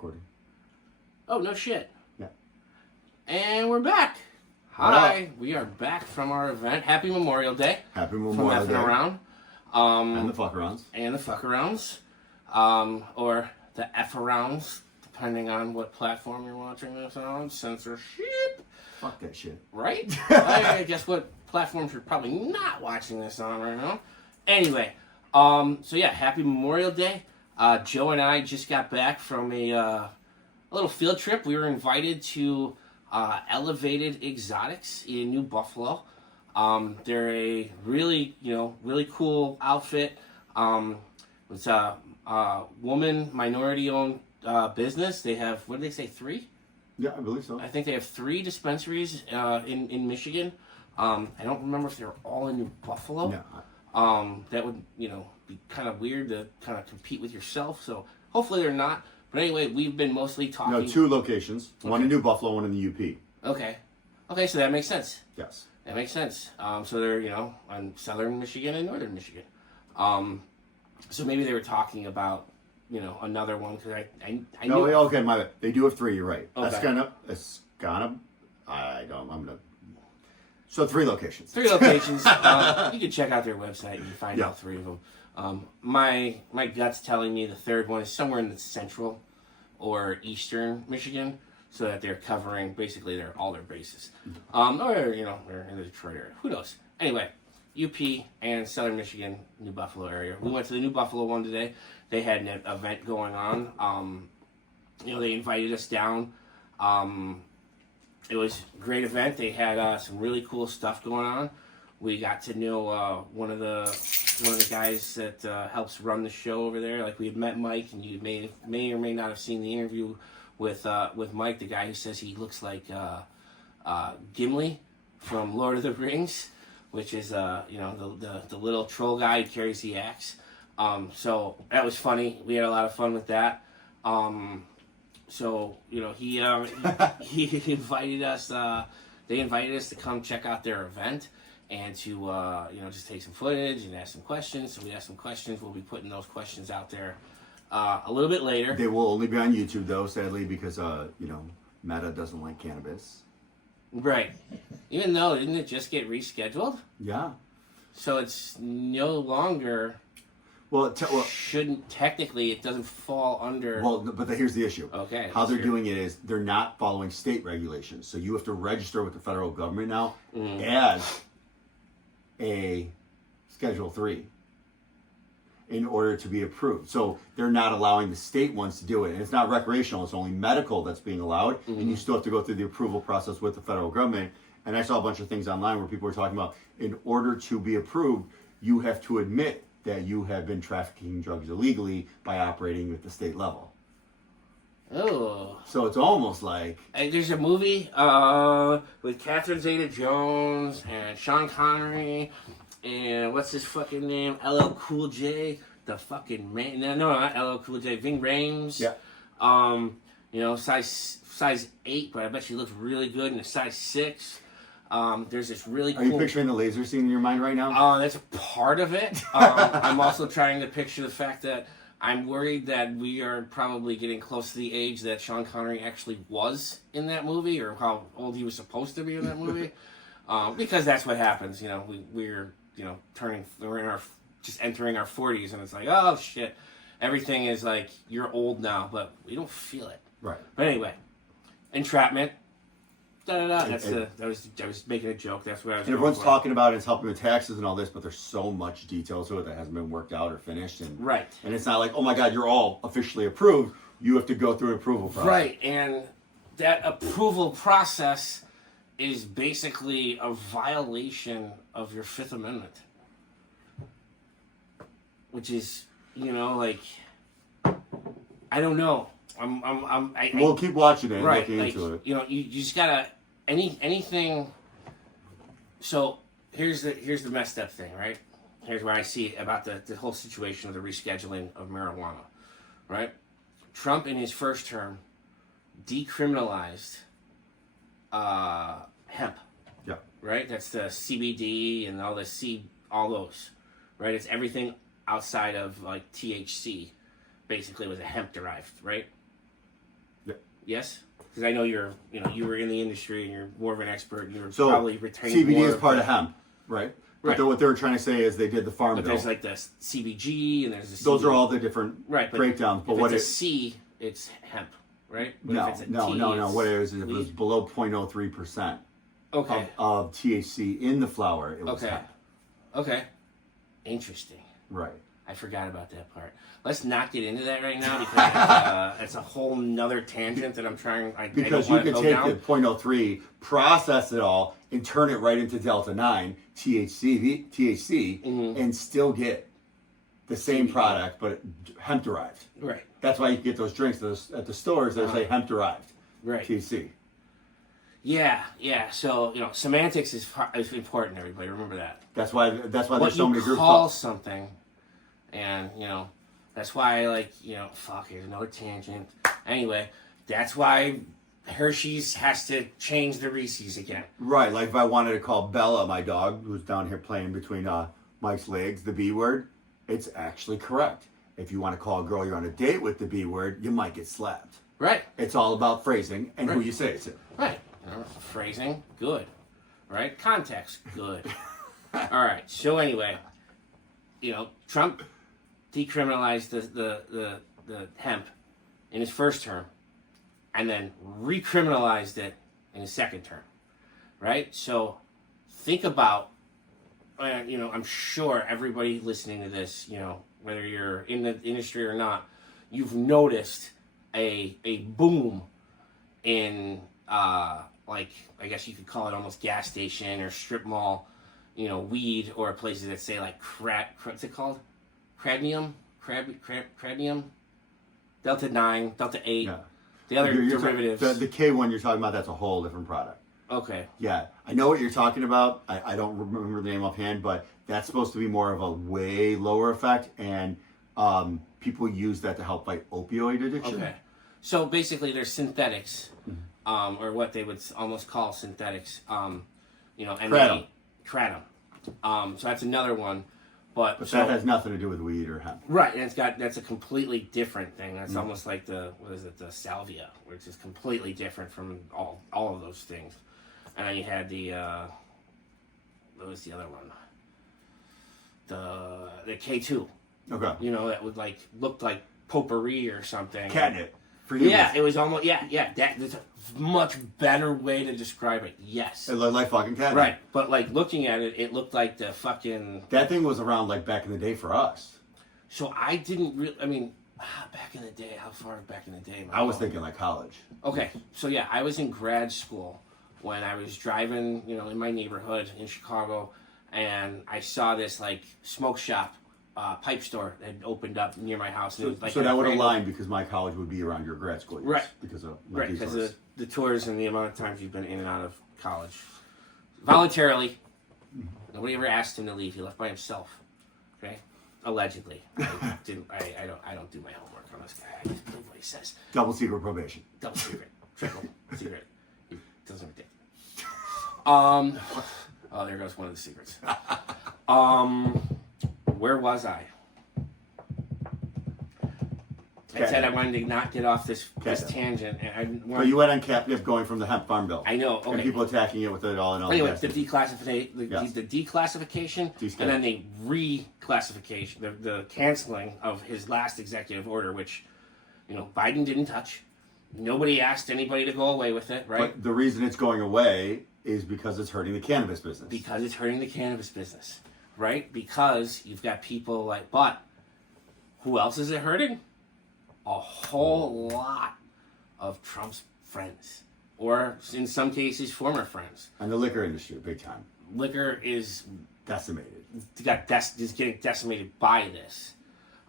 recording. Oh, no shit. Yeah. And we're back. Hi. We are back from our event. Happy Memorial Day. Happy Memorial Day. From F'nAround. And the F'nArounds. And the F'nArounds. Or the F'Arounds, depending on what platform you're watching this on. Censorship. Fuck that shit. Right? I guess what platforms you're probably not watching this on right now. Anyway, so yeah, happy Memorial Day. Joe and I just got back from a little field trip. We were invited to Elevated Exotics in New Buffalo. They're a really cool outfit. It's a woman minority-owned business. They have, what did they say, 3? Yeah, I believe so. I think they have 3 dispensaries in Michigan. I don't remember if they're all in New Buffalo. No. That would, be kind of weird to kind of compete with yourself. So hopefully they're not. But anyway, we've been mostly talking. No, 2 locations. Okay. One in New Buffalo, one in the UP. Okay, so that makes sense. Yes. That makes sense. So they're, on southern Michigan and northern Michigan. So maybe they were talking about, another one because I no, knew. Okay, my bad. They do have 3. You're right. Okay. So 3 locations. 3 locations. You can check out their website and find all 3 of them. My gut's telling me the 3rd one is somewhere in the central or eastern Michigan, so that they're covering basically all their bases. Or they're in the Detroit area. Who knows? Anyway, UP and southern Michigan, New Buffalo area. We went to the New Buffalo one today. They had an event going on. They invited us down. It was a great event. They had some really cool stuff going on. We got to know one of the guys that helps run the show over there. Like, we had met Mike, and you may or may not have seen the interview with Mike, the guy who says he looks like Gimli from Lord of the Rings, which is the little troll guy who carries the axe. So that was funny. We had a lot of fun with that. So he invited us. They invited us to come check out their event and to just take some footage and ask some questions. So we asked some questions. We'll be putting those questions out there a little bit later. They will only be on YouTube though, sadly, because Meta doesn't like cannabis. Right. Even though, didn't it just get rescheduled? Yeah. So it's no longer. Well, shouldn't technically, it doesn't fall under. Well, but here's the issue. Okay. How they're doing it is they're not following state regulations, so you have to register with the federal government now as a Schedule 3 in order to be approved. So they're not allowing the state ones to do it, and it's not recreational; it's only medical that's being allowed, and you still have to go through the approval process with the federal government. And I saw a bunch of things online where people were talking about, in order to be approved, you have to admit that you have been trafficking drugs illegally by operating at the state level. Oh. So it's almost like... There's a movie with Catherine Zeta-Jones and Sean Connery and what's his fucking name? LL Cool J. The fucking man... No, not LL Cool J. Ving Rhames. Yeah. Size 8, but I bet she looks really good in a size 6. There's this really cool... Are you picturing the laser scene in your mind right now? That's a part of it. I'm also trying to picture the fact that I'm worried that we are probably getting close to the age that Sean Connery actually was in that movie, or how old he was supposed to be in that movie. Because that's what happens. We're just entering our 40s, and it's like, oh shit, everything is like, you're old now, but we don't feel it. Right. But anyway, entrapment. I was making a joke. That's what I was. And everyone's talking about it's helping with taxes and all this, but there's so much detail to it that hasn't been worked out or finished. And right. And it's not like, oh my God, you're all officially approved. You have to go through an approval process. Right, and that approval process is basically a violation of your Fifth Amendment, which is, I don't know. We'll keep watching it and right, looking into it. You just gotta anything. So here's the messed up thing, right? Here's where I see it about the whole situation of the rescheduling of marijuana, right? Trump in his first term decriminalized hemp. Yeah. Right? That's the CBD and all those, right? It's everything outside of like THC, basically was a hemp derived, right? Yes, because I know you were in the industry and you're more of an expert. And you're So probably retaining CBD more is part of hemp, right? Right. But what they were trying to say is they did the farm But bill. there's like the CBG and there's the Those CBD. are all the different breakdowns. But if what it's a C, it's hemp, right? But no, if it's a no, T, no, no. it's What it is it weed? was below 0.03% Okay. of THC in the flower. It was Okay. hemp. Okay. Interesting. Right. I forgot about that part. Let's not get into that right now because it's a whole nother tangent that I'm trying. Because I you don't can take down. the 0.03, process it all, and turn it right into Delta 9 THC, and still get the same CBD. product, but hemp derived. Right. That's why you get those drinks at the stores that say hemp derived. Right. THC. Yeah. So semantics is important. Everybody remember that. That's why What there's so many you groups. call something, and that's why fuck. Here's another tangent. Anyway, that's why Hershey's has to change the Reese's again. Right, like if I wanted to call Bella, my dog, who's down here playing between Mike's legs, the B word, it's actually correct. If you want to call a girl you're on a date with the B word, you might get slapped. Right. It's all about phrasing and who you say it to. Right. Phrasing, good. Right? Context, good. All right. So anyway, Trump decriminalized the hemp in his first term, and then recriminalized it in his second term. Right? So think about, I'm sure everybody listening to this, whether you're in the industry or not, you've noticed a boom in I guess you could call it almost gas station or strip mall, weed, or places that say like what's it called? Cadmium? Delta 9, Delta 8. Yeah. The other You're derivatives. the K1 you're talking about, that's a whole different product. Okay. Yeah, I know what you're talking about. I don't remember the name offhand, but that's supposed to be more of a way lower effect, and people use that to help fight opioid addiction. Okay. So basically, there's synthetics, or what they would almost call synthetics. And Kratom. Kratom. So that's another one, but that has nothing to do with weed or hemp. Right, and that's a completely different thing. That's almost like the salvia, which is completely different from all of those things. And then you had the what was the other one? The K2. Okay. That would looked like potpourri or something. Catnip. For you. Yeah, it was almost that's a much better way to describe it. Yes. It looked like fucking catnip. Right, but looking at it, it looked like the fucking. That thing was around back in the day for us. So I didn't really. I mean, back in the day, how far back in the day? I was thinking college. Okay, so yeah, I was in grad school when I was driving, in my neighborhood in Chicago, and I saw this smoke shop, pipe store that had opened up near my house. And it was so that would align because my college would be around your grad school years. Right. Because of the tours and the amount of times you've been in and out of college voluntarily. Nobody ever asked him to leave. He left by himself. Okay, allegedly. I didn't. I don't do my homework on this guy. I just believe what he says. Double secret probation. Double secret, triple secret. He doesn't have a dick. Oh, there goes one of the secrets. Where was I? I said I wanted to not get off this tangent. And But you went on catnip going from the hemp farm bill. I know. Okay. And people attacking it with it all and all. Anyway, the declassification, and then the reclassification, the canceling of his last executive order, which, Biden didn't touch. Nobody asked anybody to go away with it, right? But the reason it's going away is because it's hurting the cannabis business. Because it's hurting the cannabis business, right? Because you've got people but who else is it hurting? A whole lot of Trump's friends, or in some cases, former friends. And the liquor industry, big time. Liquor is decimated. Is getting decimated by this.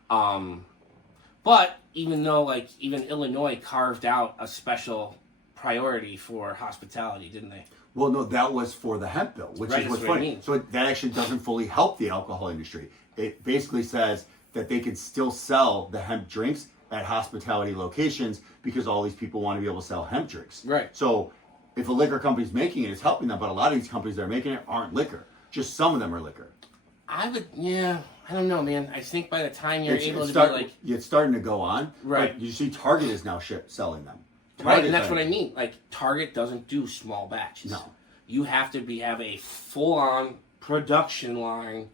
But even though, even Illinois carved out a special priority for hospitality, didn't they? Well, no, that was for the hemp bill, which is what's funny. So that actually doesn't fully help the alcohol industry. It basically says that they can still sell the hemp drinks at hospitality locations because all these people want to be able to sell hemp drinks. Right. So if a liquor company's making it, it's helping them, but a lot of these companies that are making it aren't liquor. Just some of them are liquor. I don't know, man. I think by the time you're able to it's starting to go on. right? But you see Target is now selling them. Right, and that's what I mean. Like, Target doesn't do small batches. No. You have to have a full-on production line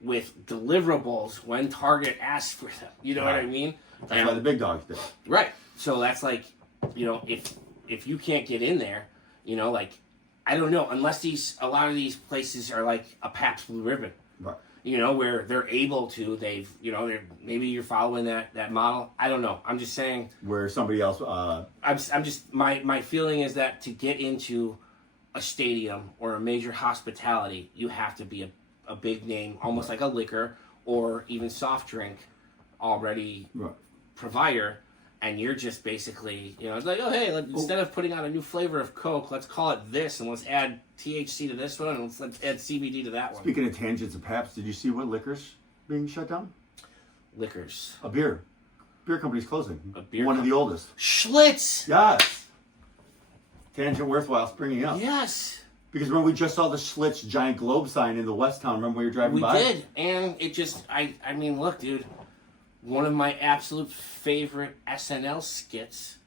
with deliverables when Target asks for them. You know what I mean? That's why the big dogs do. Right. So that's like, if you can't get in there, like, I don't know, unless a lot of these places are like a Pabst Blue Ribbon. Right. Where they're able to, maybe you're following that model. I don't know. I'm just saying. Where somebody else. I'm just, my feeling is that to get into a stadium or a major hospitality, you have to be a big name, almost like a liquor or even soft drink already provider. And you're just basically, it's like, oh, hey, instead of putting out a new flavor of Coke, let's call it this, and let's add THC to this one, and let's add CBD to that one. Speaking of tangents of Pabst, did you see what liquor's being shut down? Liquors. A beer company's closing. One of the oldest. Schlitz! Yes! Tangent worthwhile bringing up. Yes! Because remember, we just saw the Schlitz giant globe sign in the West Town. Remember when we were driving by? We did, and it just, I mean, look, dude. One of my absolute favorite SNL skits,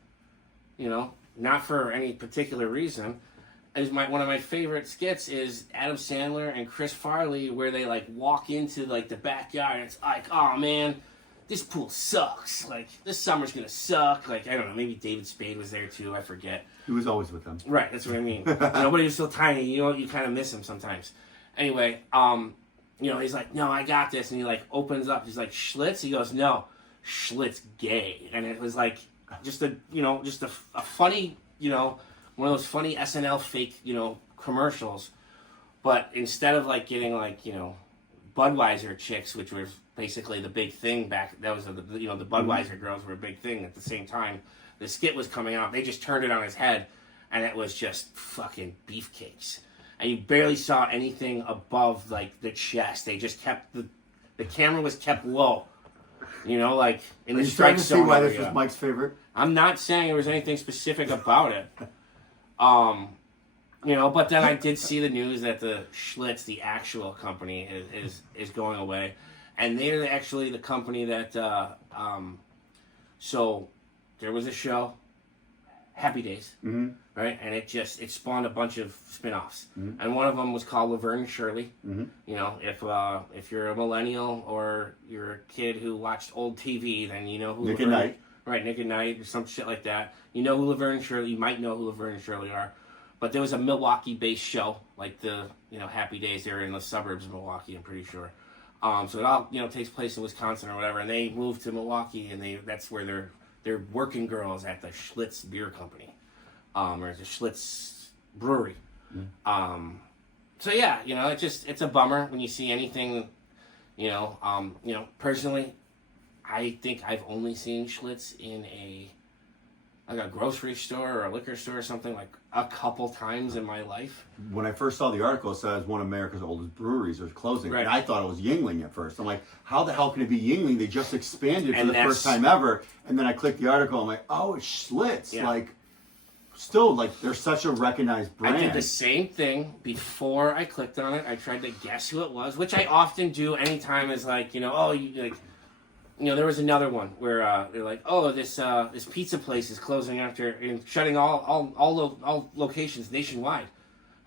not for any particular reason, one of my favorite skits is Adam Sandler and Chris Farley, where they like walk into like the backyard and it's like, oh man, this pool sucks. Like, this summer's gonna suck. Like, I don't know, maybe David Spade was there too, I forget. He was always with them. Right, that's what I mean. But he was so tiny, you kind of miss him sometimes. Anyway, he's like, no, I got this. And he like opens up. He's like, Schlitz? He goes, no, Schlitz gay. And it was like, just a funny, one of those funny SNL fake, commercials. But instead of like getting like, Budweiser chicks, which was basically the big thing back, that was the Budweiser girls were a big thing at the same time. The skit was coming out. They just turned it on his head. And it was just fucking beefcakes. And you barely saw anything above like the chest. They just kept the camera was kept low, like in the strike zone. See why this was Mike's favorite? I'm not saying there was anything specific about it, But then I did see the news that the Schlitz, the actual company, is going away, and they're actually the company that. So there was a show, Happy Days. Mm-hmm. Right, and it spawned a bunch of spin-offs, and one of them was called Laverne and Shirley. If you're a millennial or you're a kid who watched old TV, then you know who Nick at Night. Right, Nick at Night or some shit like that. You know who Laverne and Shirley. You might know who Laverne and Shirley are, but there was a Milwaukee-based show, like the Happy Days. They're in the suburbs of Milwaukee, I'm pretty sure. So it all takes place in Wisconsin or whatever, and they moved to Milwaukee, and that's where they're working girls at the Schlitz Beer Company. Or the Schlitz Brewery. So yeah, it's a bummer when you see anything, personally, I think I've only seen Schlitz in a grocery store or a liquor store or something like a couple times in my life. When I first saw the article, it says one of America's oldest breweries was closing. Right. And I thought it was Yuengling at first. I'm like, how the hell can it be Yuengling? They just expanded for the first time ever. And then I clicked the article, I'm like, oh, it's Schlitz. Yeah. Like, still, like, they're such a recognized brand. I did the same thing before I clicked on it. I tried to guess who it was, which I often do anytime is like, there was another one where they're like, oh, this pizza place is closing and shutting all locations nationwide.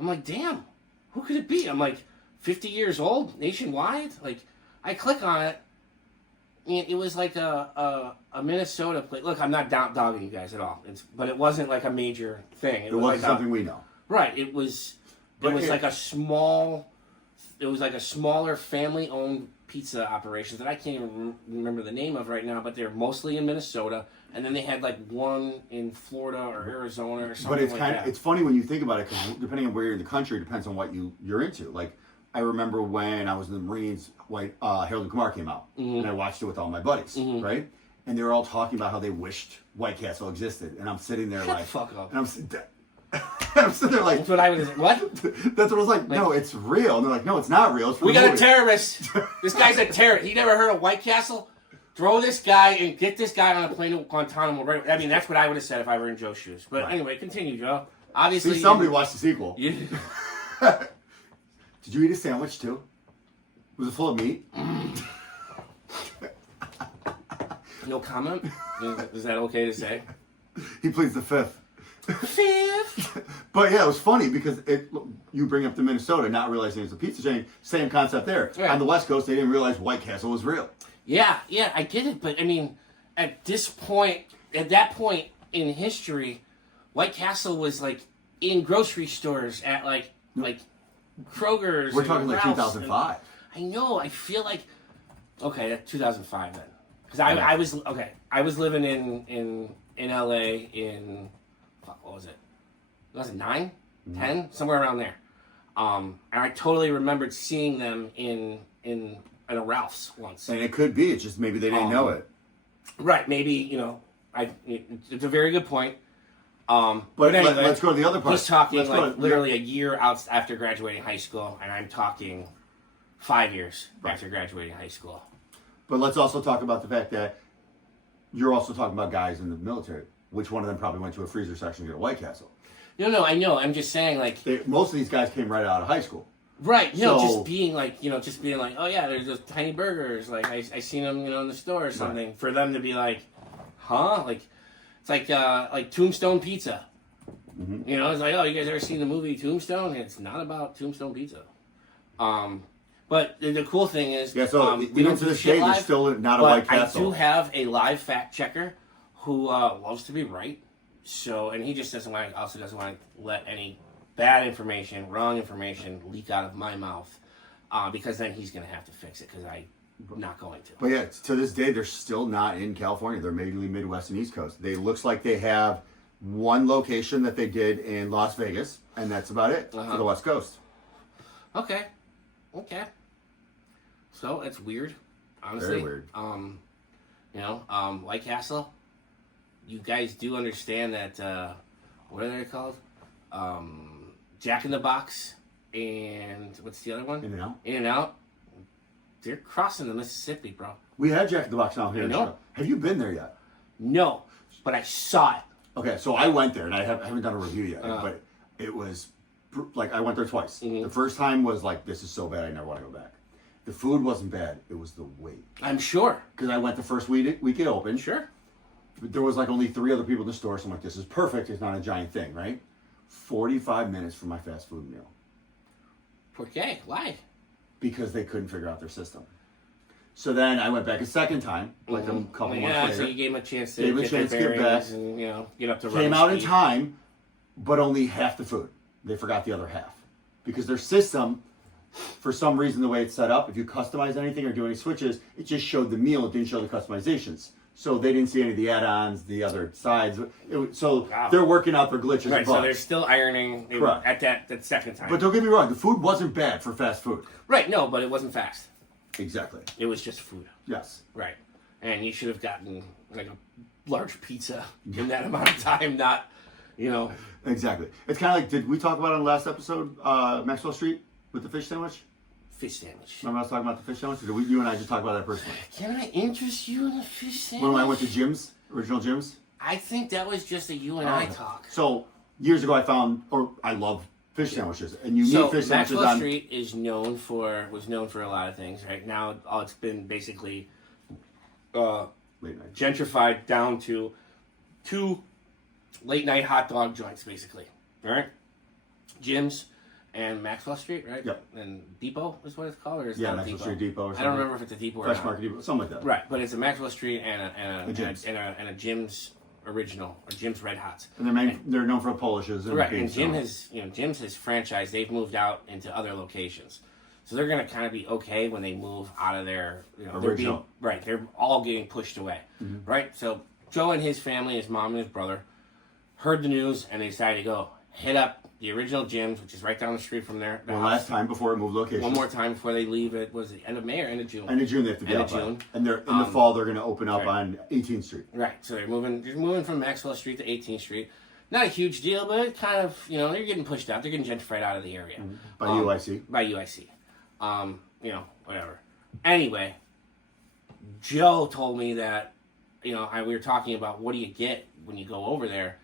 I'm like, damn, who could it be? I'm like, 50 years old, nationwide? Like, I click on it, and it was like a Minnesota place. Look, I'm not dogging you guys at all, but it wasn't like a major thing. It wasn't like something we know. Right. It was like a smaller family-owned pizza operation that I can't even remember the name of right now, but they're mostly in Minnesota, and then they had like one in Florida or Arizona or something. But it's funny when you think about it, because depending on where you're in the country, it depends on what you're into. Like, I remember when I was in the Marines, Harold and Kumar came out, and I watched it with all my buddies, right? And they were all talking about how they wished White Castle existed, and I'm sitting there like, fuck up. And I'm sitting there like, that's what I was. What? That's what I was like. No, it's real. And they're like, no, it's not real. It's we got a terrorist. This guy's a terrorist. He never heard of White Castle? Throw this guy and get this guy on a plane to Guantanamo. I mean, that's what I would have said if I were in Joe's shoes. But anyway, continue, Joe. Obviously, somebody watched the sequel. Did you eat a sandwich too? Was it full of meat? No comment? Is that okay to say? He pleads the fifth. Fifth. But yeah, it was funny because you bring up the Minnesota, not realizing it's a pizza chain. Same concept there. Right. On the West Coast, they didn't realize White Castle was real. Yeah, I get it, but I mean, at that point in history, White Castle was like in grocery stores at like Kroger's. We're talking like Ralph's 2005. I know. I feel like that's 2005 then, because I was living in LA in what was it? 2009, 10, somewhere around there. And I totally remembered seeing them in a Ralph's once. And it could be. It's just maybe they didn't know it. Right. Maybe it's a very good point. But anyway, let's go to the other part. He's talking literally a year out after graduating high school, and I'm talking 5 years after graduating high school. But let's also talk about the fact that you're also talking about guys in the military. Which one of them probably went to a freezer section to get a White Castle? No, I know. I'm just saying, most of these guys came right out of high school. Right. Just being like, oh yeah, there's those tiny burgers. Like I seen them, in the store or something. Right. For them to be like, huh? Like, it's like Tombstone Pizza. Mm-hmm. It's like, oh, you guys ever seen the movie Tombstone? It's not about Tombstone Pizza. But the cool thing is, even to this day, there's still not a White Castle. I do have a live fact checker who loves to be right. So, and he just doesn't want to let any bad information, wrong information leak out of my mouth, because then he's going to have to fix it because I'm not going to. But yeah, to this day, they're still not in California. They're mainly Midwest and East Coast. They looks like they have one location that they did in Las Vegas, and that's about it for the West Coast. Okay. So it's weird, honestly. Very weird. White Castle. You guys do understand that, what are they called? Jack in the Box and what's the other one? In-N-Out. They're crossing the Mississippi, bro. We had Jack in the Box down here. Have you been there yet? No, but I saw it. Okay, so I went there, and I haven't done a review yet, but it was, I went there twice. Mm-hmm. The first time was like, this is so bad, I never want to go back. The food wasn't bad. It was the wait. I'm sure. Because I went the first week it opened. Sure. There was like only 3 other people in the store, so I'm like, this is perfect. It's not a giant thing, right? 45 minutes for my fast food meal. Okay, why? Because they couldn't figure out their system. So then I went back a second time, a couple months later. So you gave them a chance to get back and get up to running Came out speed. in time, but only half the food. They forgot the other half. Because their system, for some reason, the way it's set up, if you customize anything or do any switches, it just showed the meal. It didn't show the customizations. So they didn't see any of the add-ons, the other sides. They're working out their glitches. Right, so they're still ironing at that second time. But don't get me wrong, the food wasn't bad for fast food. Right, no, but it wasn't fast. Exactly. It was just food. Yes. Right. And you should have gotten like a large pizza in that amount of time, not, Exactly. It's kind of like, did we talk about on the last episode, Maxwell Street with the fish sandwich? Fish sandwich. Remember I was talking about the fish sandwich? Or did you and I just talk about that personally? Can I interest you in a fish sandwich? When I went to Jim's, original Jim's? I think that was just a you and I talk. So, years ago I love fish sandwiches. And you need fish sandwiches Maxwell Street was known for a lot of things. Right now, it's been basically gentrified down to 2 late-night hot dog joints, basically. All right? Jim's and Maxwell Street, right? Yep. And Depot is what it's called? Or is Maxwell Depot? Street Depot or something. I don't remember if it's a Depot or Fresh not. Market Depot, something like that. Right, but it's a Maxwell Street and a Jim's original, or Jim's Red Hots. And they're known for Polishes. And right, and Jim's has franchised. They've moved out into other locations. So they're going to kind of be okay when they move out of their original. They're all getting pushed away. Mm-hmm. Right? So Joe and his family, his mom and his brother, heard the news and they decided to go hit up the original Jim's, which is right down the street from there. One last time before it moved locations. One more time before they leave. It was the end of May or end of June. End of June they have to be out by. And they're in the fall they're going to open up on 18th Street. Right. So they're moving from Maxwell Street to 18th Street. Not a huge deal, but it kind of, they're getting pushed out. They're getting gentrified out of the area. Mm-hmm. By UIC. By UIC. Whatever. Anyway, Joe told me that, we were talking about what do you get when you go over there,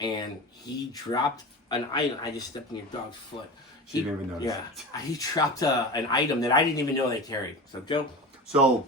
and he dropped an item. I just stepped in your dog's foot. He didn't even notice. Yeah. He dropped an item that I didn't even know they carried. So, Joe? So,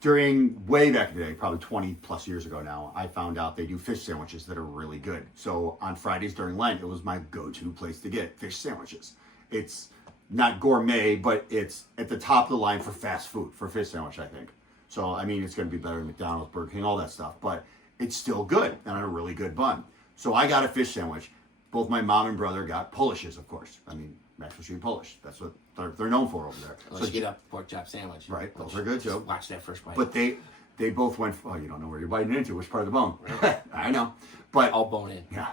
during way back in the day, probably 20 plus years ago now, I found out they do fish sandwiches that are really good. So on Fridays during Lent, it was my go-to place to get fish sandwiches. It's not gourmet, but it's at the top of the line for fast food, for fish sandwich, I think. So, I mean, it's going to be better than McDonald's, Burger King, all that stuff, but it's still good and on a really good bun. So I got a fish sandwich. Both my mom and brother got Polishes, of course. I mean, Maxwell Street Polish. That's what they're known for over there. Let's get a pork chop sandwich. Right, those are good, Joe. Watch that first bite. But they both went, oh, you don't know where you're biting into, which part of the bone. I know. But all bone in. Yeah.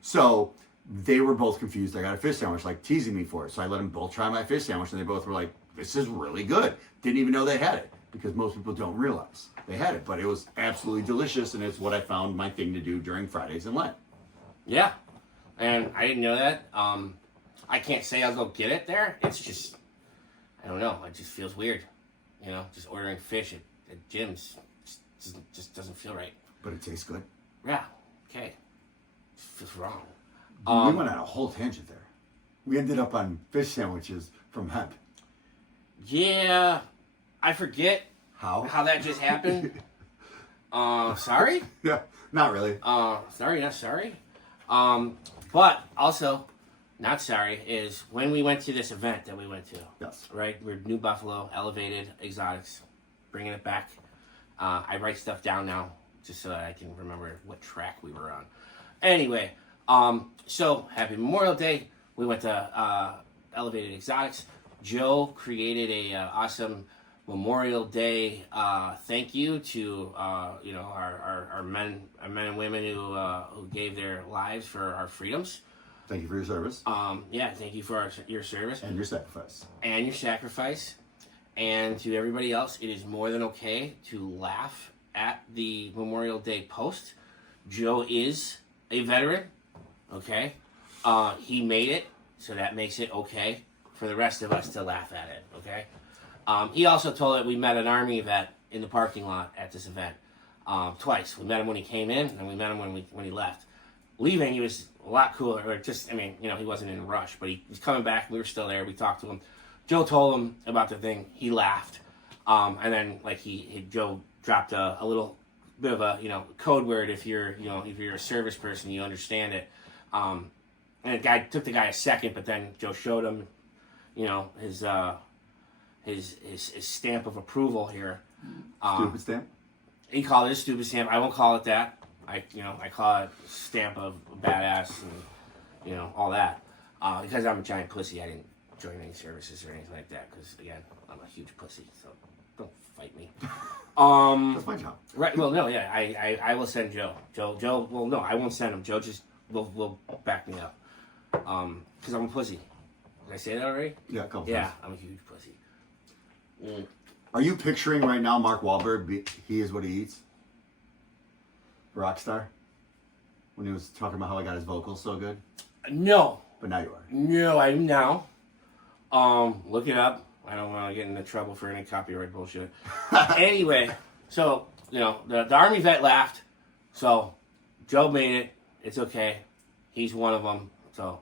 So they were both confused. I got a fish sandwich, like teasing me for it. So I let them both try my fish sandwich, and they both were like, this is really good. Didn't even know they had it, because most people don't realize they had it. But it was absolutely delicious, and it's what I found my thing to do during Fridays and Lent. Yeah. And I didn't know that. I can't say I'll go get it there. It's just, I don't know. It just feels weird. You know, just ordering fish at gyms just doesn't feel right. But it tastes good. Yeah. Okay. It feels wrong. We went on a whole tangent there. We ended up on fish sandwiches from hemp. Yeah. I forget How that just happened. Sorry? Yeah, not really. Sorry, not sorry. But also, not sorry, is when we went to this event that we went to. Yes. Right? We're New Buffalo, Elevated Exotics, bringing it back. I write stuff down now just so that I can remember what track we were on. Anyway, so happy Memorial Day. We went to Elevated Exotics. Joe created a awesome Memorial Day thank you to our men and women who gave their lives for our freedoms. Thank you for your service. Yeah, thank you for your service And your sacrifice. and your sacrifice. And to everybody else, it is more than okay to laugh at the Memorial Day post. Joe is a veteran. Okay, he made it, so that makes it okay for the rest of us to laugh at it. Okay. He also told that we met an Army vet in the parking lot at this event twice. We met him when he came in, and we met him when he left. Leaving, he was a lot cooler. Or just, I mean, you know, he wasn't in a rush, but he was coming back. We were still there. We talked to him. Joe told him about the thing. He laughed, and then like Joe dropped a little bit of a code word. If you're a service person, you understand it. And the guy took the guy a second, but then Joe showed him, his stamp of approval here. Stupid stamp? He called it a stupid stamp. I won't call it that. I call it stamp of badass and, all that. Because I'm a giant pussy, I didn't join any services or anything like that. Because, again, I'm a huge pussy, so don't fight me. That's my job. Right, well, no, yeah, I will send Joe. Joe, well, no, I won't send him. Joe just will back me up. Because I'm a pussy. Did I say that already? Yeah, a couple Yeah, times. I'm a huge pussy. Are you picturing right now Mark Wahlberg, he is what he eats? Rockstar? When he was talking about how I got his vocals so good? No. But now you are. No, I'm now. Look it up. I don't want to get into trouble for any copyright bullshit. Anyway, so, the Army vet laughed. So, Joe made it. It's okay. He's one of them. So,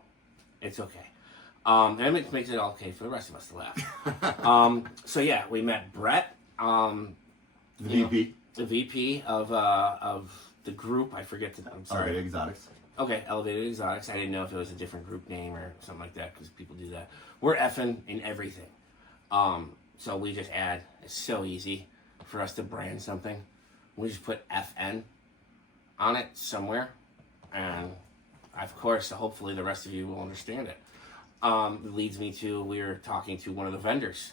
it's okay. And it makes it all okay for the rest of us to laugh. So, yeah, we met Brett. The VP. The VP of the group. I forget I'm sorry. Elevated Exotics. Okay, Elevated Exotics. I didn't know if it was a different group name or something like that because people do that. We're effing in everything. So we just add. It's so easy for us to brand something. We just put FN on it somewhere. And, of course, hopefully the rest of you will understand it. It leads me to, we were talking to one of the vendors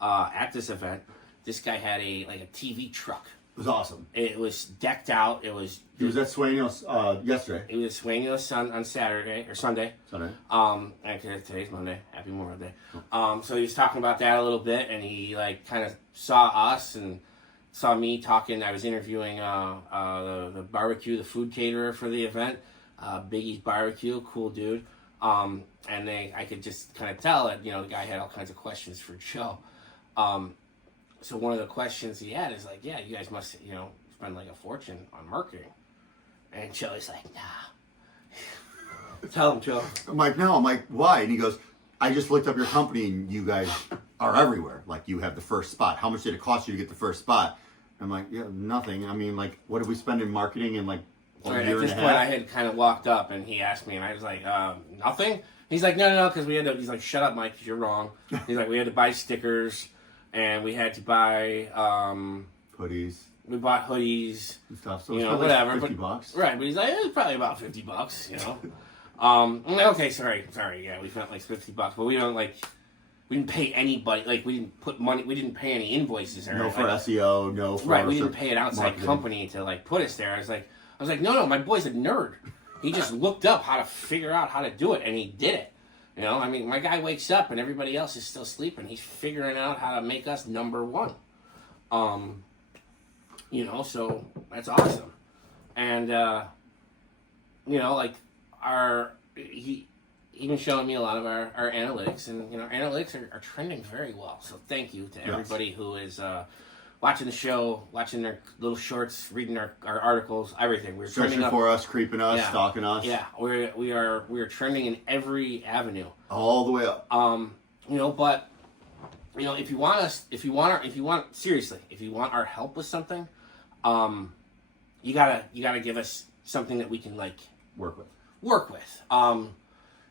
at this event. This guy had a TV truck. It was awesome. It was decked out. It was. He was at Sueños yesterday. It was Sueños on Saturday or Sunday. Sunday. And today's Monday. Happy Memorial Day. So he was talking about that a little bit, and he kind of saw us and saw me talking. I was interviewing the barbecue, the food caterer for the event, Biggie's Barbecue, cool dude. And I could just kind of tell that the guy had all kinds of questions for Joe. So one of the questions he had is yeah, you guys must, spend a fortune on marketing. And Joey's like, nah. Tell him, Joe. I'm like, no. I'm like, why? And he goes, I just looked up your company and you guys are everywhere. Like, you have the first spot. How much did it cost you to get the first spot? I'm like, yeah, nothing. I mean, like, what did we spend in marketing in like a Right, year at and this a point, half? I had kind of walked up, and he asked me, and I was like, nothing? He's like, no, because we had to, he's like, shut up, Mike, because you're wrong. He's like, we had to buy stickers, and we had to buy, Hoodies we bought hoodies, and stuff. So you it's know, probably whatever. $50. But, right, but he's like, it's probably about $50, you know? I'm like, okay, sorry, yeah, we spent like $50, but we don't, like, we didn't pay anybody, like, we didn't put money, we didn't pay any invoices or No for like, SEO, no for right, we didn't pay an outside marketing. company to like put us there. I was like, no, my boy's a nerd. He just looked up how to figure out how to do it, and he did it. You know, I mean, my guy wakes up and everybody else is still sleeping. He's figuring out how to make us number one. You know, so that's awesome. And you know, like he been showing me a lot of our analytics, and you know, analytics are trending very well. So thank you to everybody who is watching the show, watching their little shorts, reading our articles, everything. We're Searching trending for us, creeping us, stalking us. Yeah, we are trending in every avenue, all the way up. You know, but you know, if you want our help with something, you gotta give us something that we can like Work with.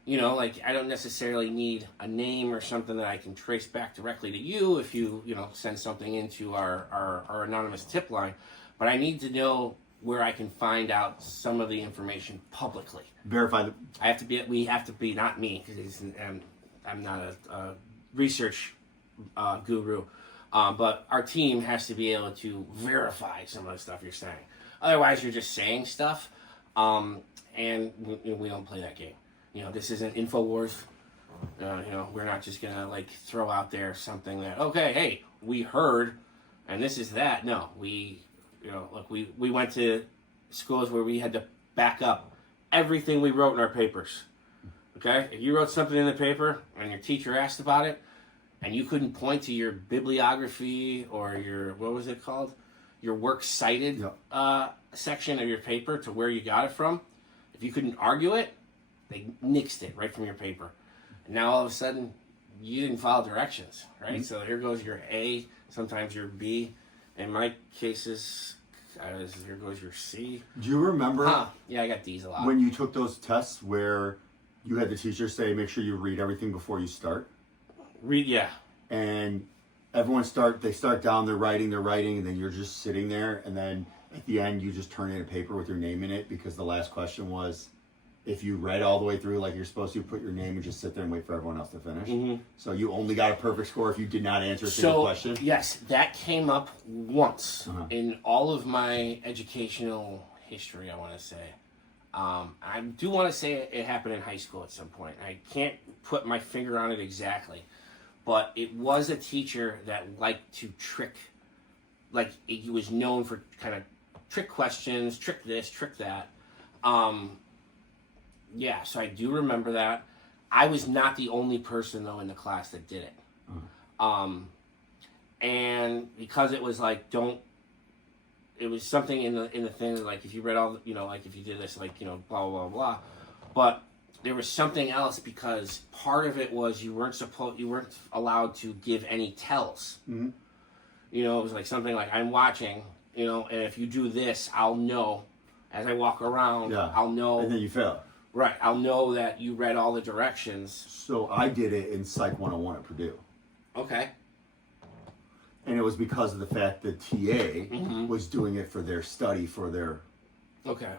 You know, like I don't necessarily need a name or something that I can trace back directly to you if you know, send something into our anonymous tip line, but I need to know where I can find out some of the information publicly. Verify the. We have to be, not me, because I'm not a research guru, but our team has to be able to verify some of the stuff you're saying. Otherwise, you're just saying stuff, and we don't play that game. You know, this isn't InfoWars. You know, we're not just gonna like throw out there something that, okay, hey, we heard, and this is that. No, you know, look, we went to schools where we had to back up everything we wrote in our papers. Okay, if you wrote something in the paper and your teacher asked about it, and you couldn't point to your bibliography or your, what was it called, your works cited section of your paper to where you got it from, if you couldn't argue it, they nixed it right from your paper. And now all of a sudden, you didn't follow directions, right? Mm-hmm. So here goes your A, sometimes your B. In my cases, here goes your C. Do you remember? Yeah, I got D's a lot. When you took those tests where you had the teacher say, make sure you read everything before you start? Yeah. And everyone start down, they're writing, and then you're just sitting there, and then at the end, you just turn in a paper with your name in it, because the last question was, if you read all the way through like you're supposed to, put your name and just sit there and wait for everyone else to finish. Mm-hmm. So you only got a perfect score if you did not answer a single question? Yes, that came up once in all of my educational history, I want to say. I do want to say it happened in high school at some point. I can't put my finger on it exactly, but it was a teacher that liked to trick, like he was known for kind of trick questions, trick this, trick that. Yeah, so I do remember that. I was not the only person, though, in the class that did it. And because it was like, it was something in the thing, like if you read all, you know, like if you did this, like, you know, blah, blah, blah. But there was something else, because part of it was you weren't allowed to give any tells. Mm-hmm. You know, it was like something like, I'm watching, you know, and if you do this, I'll know. As I walk around, I'll know. And then you fail. Right, I'll know that you read all the directions. So I did it in Psych 101 at Purdue. Okay. And it was because of the fact that TA was doing it for their study, for their... Okay.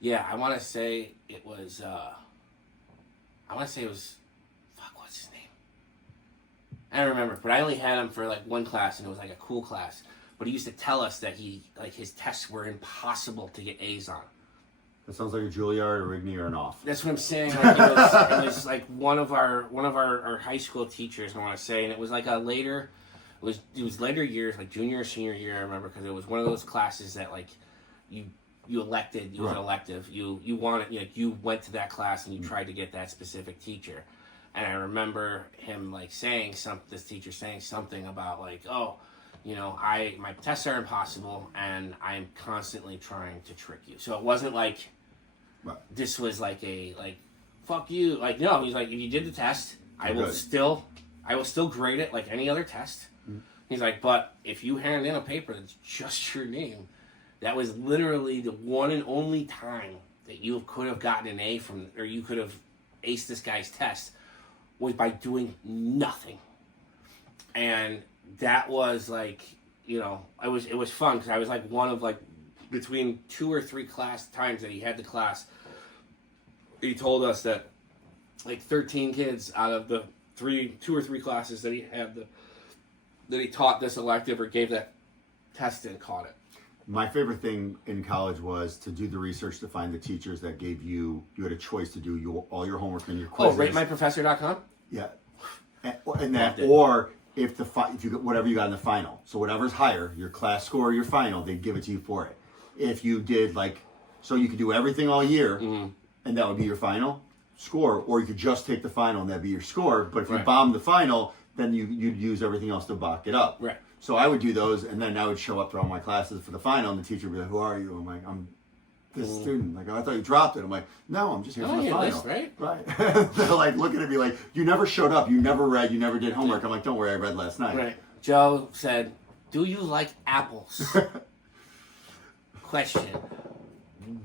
Yeah, I want to say it was, what's his name? I don't remember, but I only had him for like one class, and it was like a cool class. But he used to tell us that his tests were impossible to get A's on. That sounds like a Juilliard, a Rigney, or an off. That's what I'm saying. Like, it was like one of our high school teachers, I want to say, and it was like it was later years, like junior or senior year, I remember, because it was one of those classes that like you elected, it was an elective. You wanted, like, you went to that class and you tried to get that specific teacher. And I remember him like this teacher saying something about like, oh, you know, my tests are impossible, and I'm constantly trying to trick you. So it wasn't like this was like fuck you. Like, no, he's like, if you did the test, I will still grade it like any other test. Mm-hmm. He's like, but if you hand in a paper that's just your name, that was literally the one and only time that you could have gotten an A from, or you could have aced this guy's test, was by doing nothing. And that was like, you know, it was fun because I was like one of like between 2 or 3 class times that he had the class. He told us that like 13 kids out of the 2 or 3 classes that he had that he taught this elective or gave that test and caught it. My favorite thing in college was to do the research to find the teachers that gave you had a choice to do all your homework and your quizzes. Oh, ratemyprofessor.com? Yeah. And that, or if you got whatever you got in the final. So whatever's higher, your class score or your final, they'd give it to you for it. If you did so you could do everything all year, and that would be your final score, or you could just take the final and that'd be your score. But if you bombed the final, then you'd use everything else to back it up. Right. So I would do those, and then I would show up to all my classes for the final, and the teacher would be like, "Who are you?" I'm like, "I'm this student." Like, "Oh, I thought you dropped it." I'm like, "No, I'm just here for the final." List, right? Right. They're like looking at me like, "You never showed up. You never read. You never did homework." I'm like, "Don't worry, I read last night." Right. Joe said, "Do you like apples?" Question: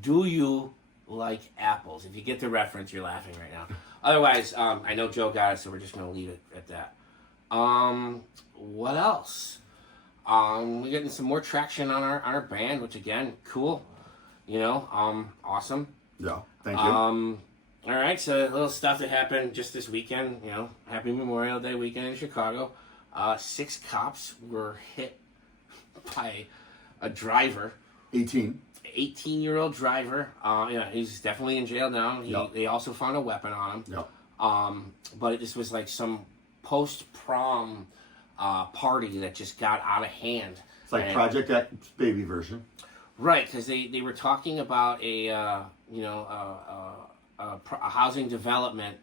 do you like apples? If you get the reference, you're laughing right now. Otherwise, I know Joe got it, so we're just gonna leave it at that. What else? We're getting some more traction on our band, which again, cool. You know, awesome. Yeah, thank you. All right, so a little stuff that happened just this weekend. You know, Happy Memorial Day weekend in Chicago. 6 cops were hit by a driver. 18-year-old driver. Yeah, he's definitely in jail now. They also found a weapon on him. Yep. But this was like some post-prom party that just got out of hand. It's like Project X baby version. Right, because they were talking about a housing development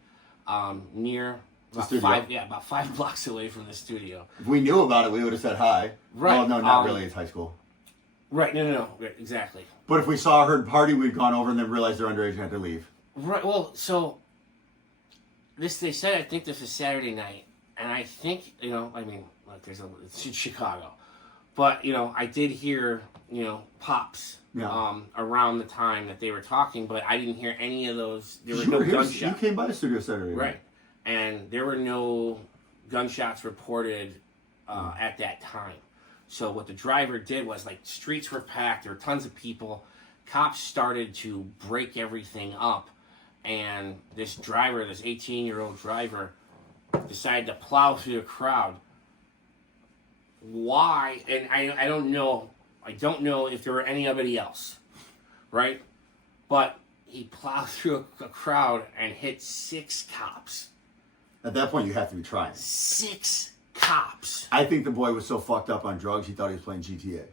near about 5 blocks away from the studio. If we knew about it, we would have said hi. Right. Well, no, not really. It's high school. Right. No. Right, exactly. But if we saw her party, we'd gone over and then realized they're underage and had to leave. Right. Well, so they said I think this is Saturday night, and I think it's in Chicago, but I did hear pops around the time that they were talking, but I didn't hear any of those. There were no gunshots. You came by the studio Saturday night. Right, and there were no gunshots reported at that time. So what the driver did was, like, streets were packed, there were tons of people, cops started to break everything up, and this 18-year-old driver, decided to plow through the crowd. Why? And I don't know if there were anybody else, right? But he plowed through a crowd and hit 6 cops. At that point, you have to be trying. 6 cops. I think the boy was so fucked up on drugs, he thought he was playing GTA.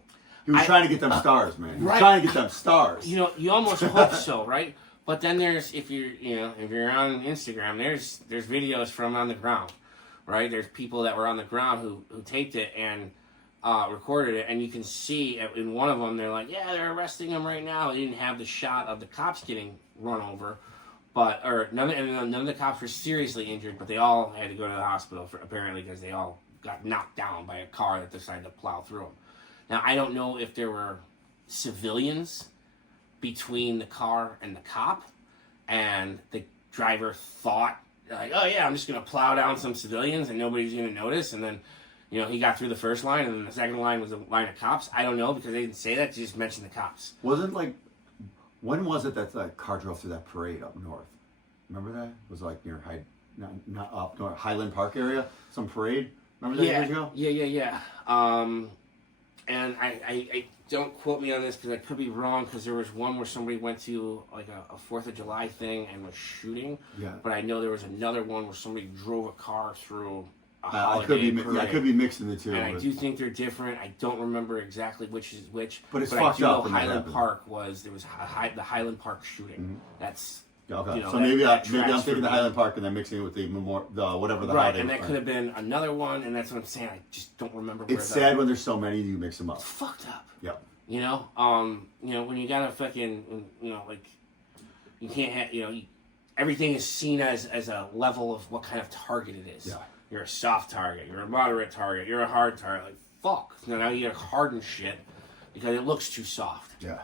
He was trying to get them stars, man. He was trying to get them stars. You almost hope so, right? But then there's, if you're on Instagram, there's videos from on the ground, right? There's people that were on the ground who taped it and recorded it, and you can see in one of them, they're like, yeah, they're arresting him right now. They didn't have the shot of the cops getting run over, none of the cops were seriously injured, but they all had to go to the hospital apparently because they all got knocked down by a car that decided to plow through them. Now, I don't know if there were civilians between the car and the cop, and the driver thought, like, oh yeah, I'm just going to plow down some civilians and nobody's going to notice, and then, he got through the first line, and then the second line was a line of cops. I don't know, because they didn't say that, they just mentioned the cops. When was it that the car drove through that parade up north? Remember that? It was like near not up north, Highland Park area, some parade. Remember that years ago? Yeah. And I don't quote me on this because I could be wrong, because there was one where somebody went to like a 4th of July thing and was shooting. Yeah. But I know there was another one where somebody drove a car through a holiday parade. I could be mixing the two. And I do think they're different. I don't remember exactly which is which. But it's fucked up. Highland Park was the Highland Park shooting. Mm-hmm. That's. Okay, so maybe I'm thinking the Highland Park and then mixing it with the whatever the right, and that could have been another one, and that's what I'm saying. I just don't remember. It's sad when there's so many, you mix them up. It's fucked up. Yep. When you got a fucking, like, you can't have, everything is seen as a level of what kind of target it is. Yeah. you're a soft target, you're a moderate target, you're a hard target. Like, fuck. Now you get hardened shit because it looks too soft. Yeah.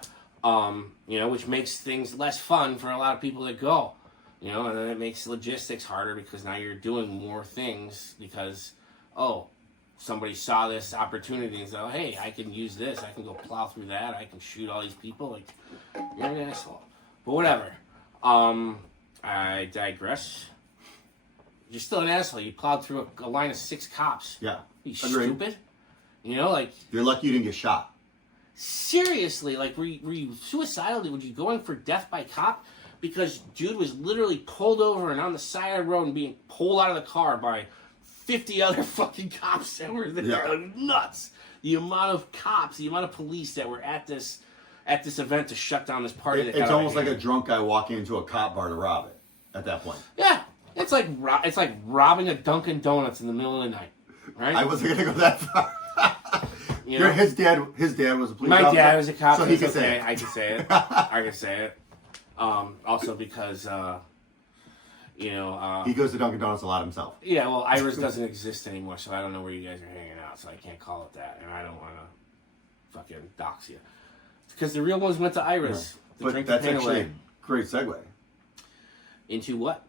Which makes things less fun for a lot of people that go. And then it makes logistics harder because now you're doing more things because, somebody saw this opportunity and said, oh, hey, I can use this. I can go plow through that. I can shoot all these people. Like, you're an asshole. But whatever. I digress. You're still an asshole. You plowed through a line of 6 cops. Yeah. You stupid. You're lucky you didn't get shot. Seriously, like, were you suicidal? Were you going for death by cop? Because dude was literally pulled over and on the side of the road and being pulled out of the car by 50 other fucking cops that were there. Yeah. Like, nuts. The amount of cops, the amount of police that were at this event to shut down this party. It's almost like a drunk guy walking into a cop bar to rob it at that point. Yeah. It's like robbing a Dunkin' Donuts in the middle of the night. Right? I wasn't going to go that far. His dad was a police My officer. dad was a cop. So he can say it. I can say it. I can say it. Also because, he goes to Dunkin' Donuts a lot himself. Yeah, well, Iris doesn't exist anymore, so I don't know where you guys are hanging out, so I can't call it that, and I don't want to fucking dox you. Because the real ones went to Iris. Yeah. But drink that's the pain actually away. a great segue. Into what?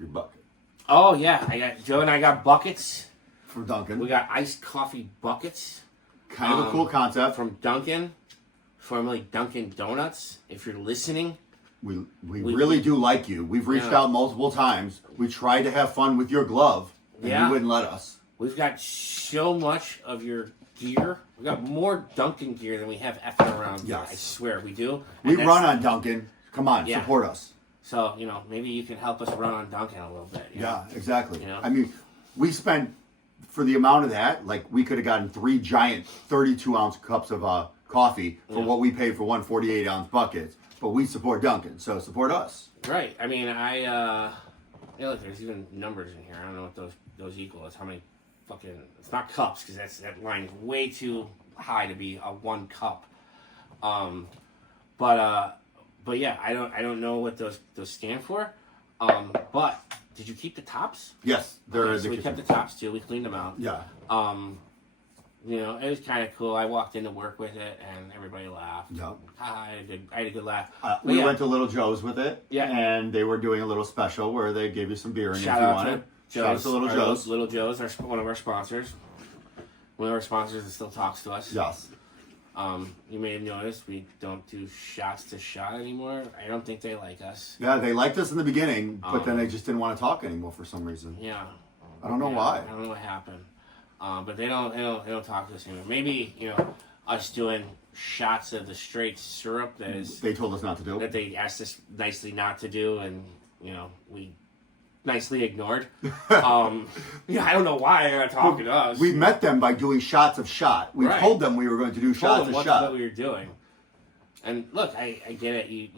Your bucket. Oh, yeah. Joe and I got buckets. From Dunkin'. We got iced coffee buckets. Kind of a cool concept. From Dunkin', formerly Dunkin' Donuts. If you're listening. We really do like you. We've reached out multiple times. We tried to have fun with your glove, and you wouldn't let us. We've got so much of your gear. We've got more Dunkin' gear than we have F'nAround gear. Yes. I swear, we do. We run on Dunkin'. Come on, support us. So, maybe you can help us run on Dunkin' a little bit. Yeah, exactly. You know? I mean, we spent, for the amount of that, like, we could have gotten 3 giant 32-ounce cups of coffee for what we paid for 1 48-ounce buckets. But we support Dunkin', so support us. Right. I mean, look, there's even numbers in here. I don't know what those equal. It's how many fucking... It's not cups, because that line is way too high to be a 1 cup. But yeah, I don't know what those stand for. But did you keep the tops? Yes, So we kept the tops too. We cleaned them out. Yeah. It was kind of cool. I walked into work with it, and everybody laughed. Yep. I had a good laugh. We went to Little Joe's with it. Yeah. And they were doing a little special where they gave you some beer if you Shout out wanted. to Shout out to Little Joe's. Little Joe's, one of our sponsors. One of our sponsors that still talks to us. Yes. You may have noticed we don't do shots to shot anymore. I don't think they like us. Yeah, they liked us in the beginning, but then they just didn't want to talk anymore for some reason. Yeah. I don't know why. I don't know what happened. But they don't talk to us anymore. Maybe, us doing shots of the straight syrup they told us not to do. That they asked us nicely not to do, and we nicely ignored. I don't know why they're not talking to us. We met them by doing shots of shot. We told them we were going to do shots of shot. What we were doing. And look, I get it. You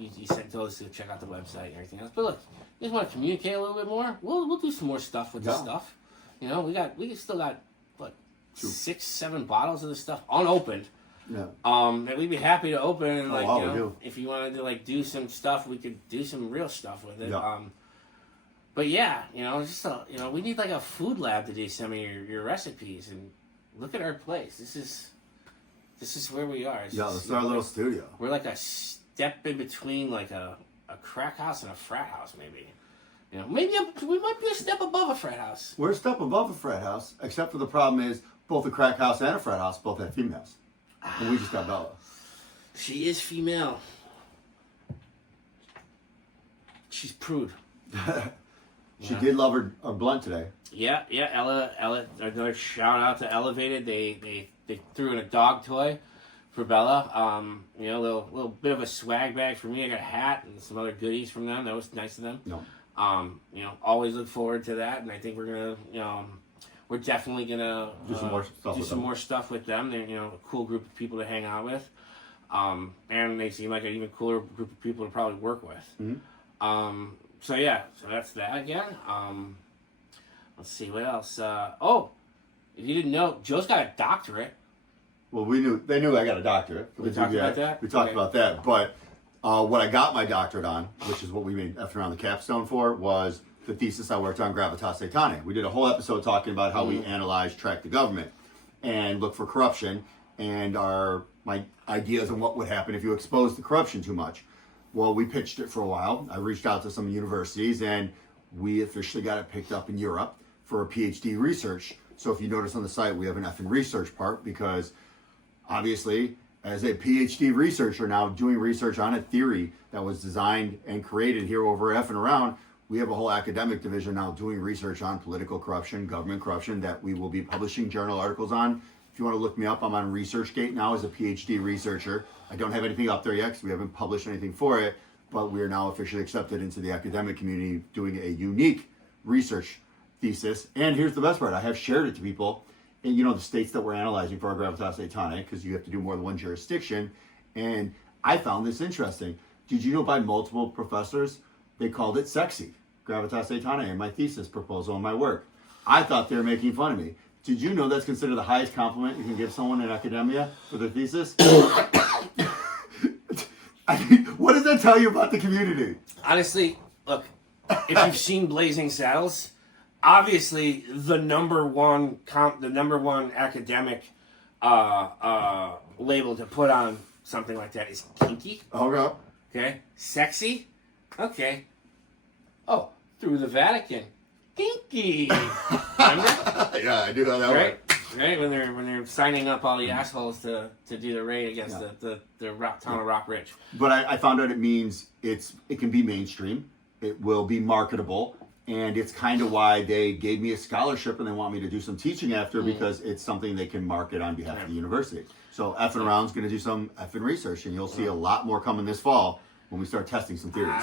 told us to check out the website and everything else. But look, you just want to communicate a little bit more. We'll do some more stuff with this stuff. We still got 6, 7 bottles of this stuff unopened. Yeah. And we'd be happy to open and we if you wanted to do some stuff, we could do some real stuff with it. Yeah. But yeah, we need a food lab to do some of your recipes, and look at our place. This is where we are. This is our little studio. We're like a step in between a crack house and a frat house, maybe. Maybe we might be a step above a frat house. We're a step above a frat house, except for the problem is both a crack house and a frat house both have females. And we just got Bella. She is female. She's prude. She did love her blunt today. Yeah, Ella, another shout out to Elevated. They threw in a dog toy for Bella. A little bit of a swag bag for me. I got a hat and some other goodies from them. That was nice of them. No. Always look forward to that, and I think we're definitely gonna do some more stuff with them. They're a cool group of people to hang out with, and they seem like an even cooler group of people to probably work with. Mm-hmm. So that's that again. Let's see what else. If you didn't know, Joe's got a doctorate. Well, they knew I got a doctorate. We talked about that. We talked about that, but what I got my doctorate on, which is what we made F'nAround the capstone for, was the thesis I worked on, Gravitas Satanae. We did a whole episode talking about how we analyze, track the government, and look for corruption, and my ideas on what would happen if you expose the corruption too much. Well, we pitched it for a while. I reached out to some universities, and we officially got it picked up in Europe for a PhD research. So if you notice on the site, we have an F in research part, because obviously, as a PhD researcher now doing research on a theory that was designed and created here over F'nAround, we have a whole academic division now doing research on political corruption, government corruption, that we will be publishing journal articles on. If you want to look me up, I'm on ResearchGate now as a PhD researcher. I don't have anything up there yet because we haven't published anything for it, but we are now officially accepted into the academic community doing a unique research thesis. And here's the best part. I have shared it to people in, the states that we're analyzing for our Gravitas Satanae, because you have to do more than one jurisdiction. And I found this interesting. Did you know by multiple professors, they called it sexy, Gravitas Satanae, in my thesis proposal in my work? I thought they were making fun of me. Did you know that's considered the highest compliment you can give someone in academia for their thesis? What does that tell you about the community? Honestly, look, if you've seen Blazing Saddles, obviously the number one academic label to put on something like that is kinky. Okay. Okay. Sexy. Okay. Oh, through the Vatican. Kinky. Yeah, I do know that right? Right, when they're signing up all the assholes to do the raid against the town of Rock Ridge. But I found out it means it can be mainstream, it will be marketable, and it's kind of why they gave me a scholarship and they want me to do some teaching after, because it's something they can market on behalf of the university. So F'nAround's going to do some F'n research, and you'll see a lot more coming this fall when we start testing some theories.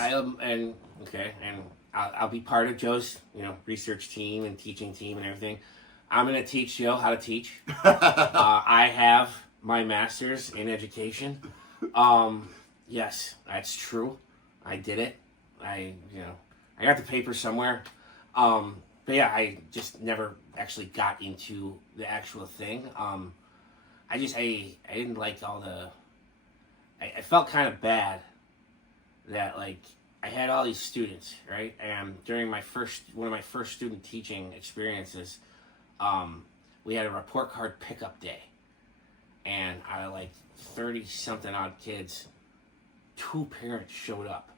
I'll be part of Joe's research team and teaching team and everything. I'm going to teach Joe how to teach. I have my master's in education. Yes, that's true. I did it. I got the paper somewhere. But yeah, I just never actually got into the actual thing. I didn't like all the. I felt kind of bad that I had all these students, right? And during one of my first student teaching experiences, we had a report card pickup day, and out of 30 something odd kids, 2 parents showed up,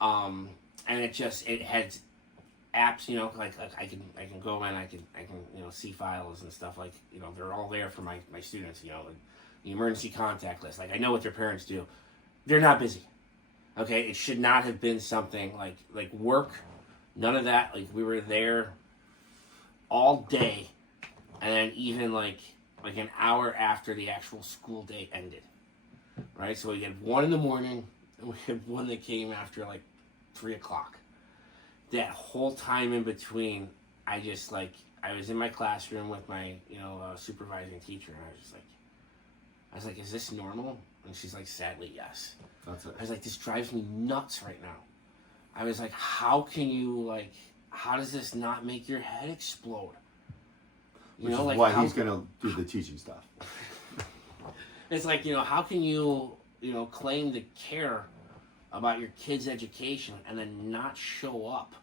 and it had apps, I can go in, I can see files and stuff, they're all there for my students, the emergency contact list, I know what their parents do. They're not busy. Okay, it should not have been something like work, none of that. We were there all day, and then even an hour after the actual school day ended. Right, so we had one in the morning, and we had one that came after 3 o'clock. That whole time in between, I was in my classroom with my supervising teacher, and I was like, is this normal? And she's like, sadly, yes. That's it. I was like, this drives me nuts right now. I was like, how can you, how does this not make your head explode? Which is why he's going to do the teaching stuff. It's how can you, claim to care about your kid's education and then not show up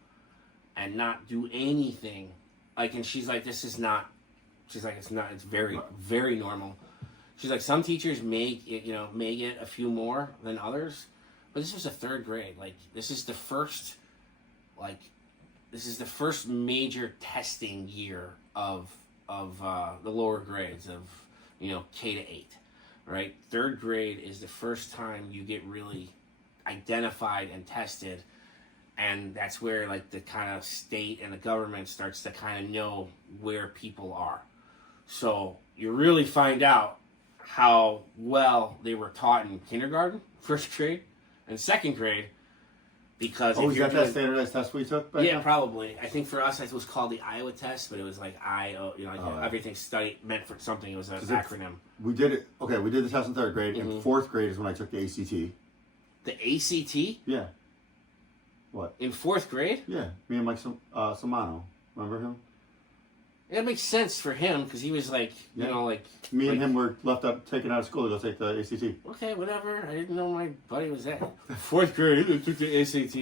and not do anything? And she's like, this is not, she's like, it's very, very normal. She's like, some teachers may get a few more than others, but this was a 3rd grade. This is the first major testing year of the lower grades of K to 8, right? 3rd grade is the first time you get really identified and tested, and that's where the kind of state and the government starts to kind of know where people are. So you really find out how well they were taught in kindergarten, 1st grade, and 2nd grade, because is that that standardized test we took back then? Probably. I think for us it was called the Iowa test, but it was everything meant for something. It was an acronym. We did it. Okay, we did the test in 3rd grade. In 4th grade is when I took the ACT. The ACT? Yeah. What? In 4th grade? Yeah, me and Mike Samano. Remember him? It makes sense for him because he was me and him were taken out of school to go take the ACT. Okay, whatever. I didn't know my buddy was there. 4th grade, I took the ACT.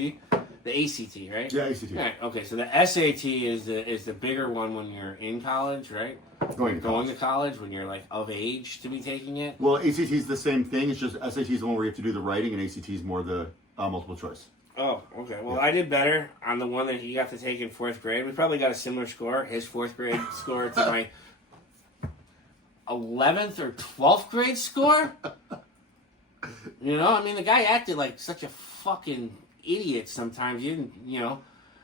The ACT, right? Yeah, ACT. Right. Okay. So the SAT is the bigger one when you're in college, right? Going to college when you're like of age to be taking it. Well, ACT is the same thing. It's just SAT is the one where you have to do the writing, and ACT is more the multiple choice. Oh, okay. Well, I did better on the one that he got to take in 4th grade. We probably got a similar score. His 4th grade score to my 11th or 12th grade score. You know, I mean, the guy acted like such a fucking idiot sometimes. He didn't, you know,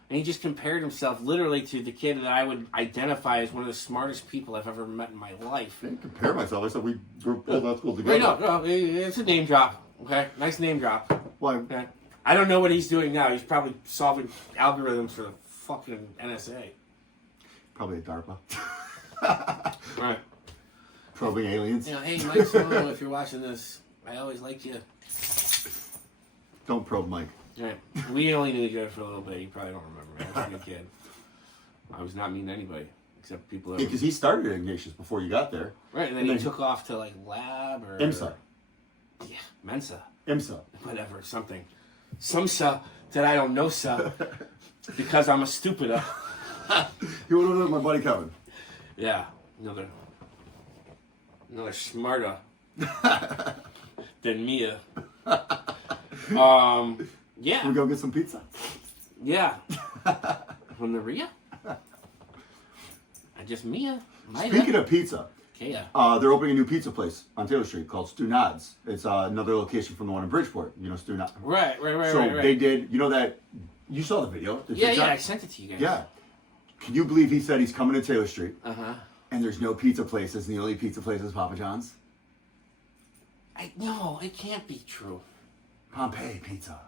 and he just compared himself literally to the kid that I would identify as one of the smartest people I've ever met in my life. I didn't compare myself. I said we were pulled out school together. Wait, no, it's a name drop. Okay, nice name drop. Why? Okay. I don't know what he's doing now. He's probably solving algorithms for the fucking NSA. Probably a DARPA. Right. Probing aliens. You know, hey, Mike Solo, if you're watching this, I always liked you. Don't probe Mike. Right. We only knew each other for a little bit. You probably don't remember me. I was a good kid. I was not mean to anybody except people that Yeah, because he started at Ignatius before you got there. Right, and then he took off to like lab or IMSA. Yeah, Mensa. IMSA. Whatever, something. Some sa that I don't know sa because I'm a stupider. You want to know my buddy Kevin? Yeah, another smarter than Mia. Yeah. Can we go get some pizza? Yeah. From the Ria? I just Mia. Speaking of pizza, okay, yeah. they're opening a new pizza place on Taylor Street called Stu Nods. It's another location from the one in Bridgeport. You know Stu Nods. Right. So they did. You know that. You saw the video. Yeah. I sent it to you guys. Yeah. Can you believe he said he's coming to Taylor Street? and there's no pizza places, and the only pizza place is Papa John's? No, it can't be true. Pompeii Pizza.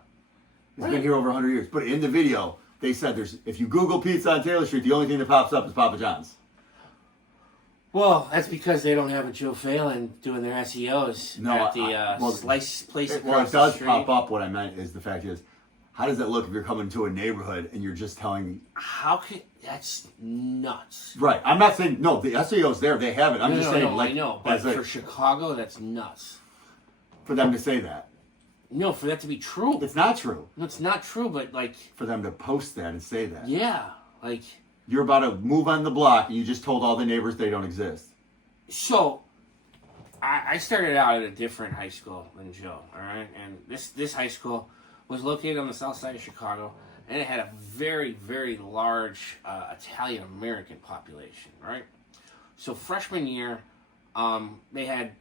It's been here over 100 years. But in the video, they said there's, if you Google pizza on Taylor Street, the only thing that pops up is Papa John's. Well, that's because they don't have a Joe Phelan doing their SEOs at the slice place across Well, it does the street. pop up. What I meant is the fact is, how does that look if you're coming to a neighborhood and you're just telling... How could... That's nuts. Right. I'm not saying... No, the SEO's there. They have it. I'm just saying... I know. But for Chicago, that's nuts. For them to say that. No, for that to be true. It's not true. No, it's not true, but like... For them to post that and say that. Yeah, like... You're about to move on the block and you just told all the neighbors they don't exist. So, I started out at a different high school than Joe, all right? And this high school was located on the south side of Chicago, and it had a very, very large Italian-American population, right? So freshman year, they had,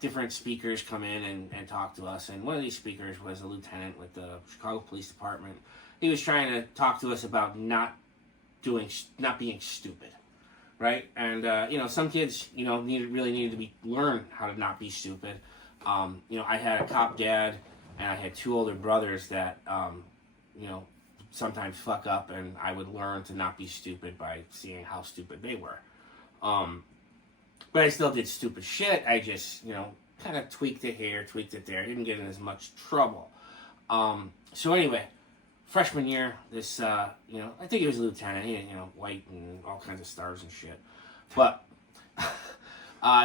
different speakers come in and talk to us, and one of these speakers was a lieutenant with the Chicago Police Department. He was trying to talk to us about not being stupid, right? And some kids, really needed to learn how to not be stupid. I had a cop dad, and I had two older brothers that, sometimes fuck up, and I would learn to not be stupid by seeing how stupid they were. But I still did stupid shit. I just, kind of tweaked it here, tweaked it there. Didn't get in as much trouble. So anyway, freshman year, this, I think he was a lieutenant. He had, white and all kinds of stars and shit. But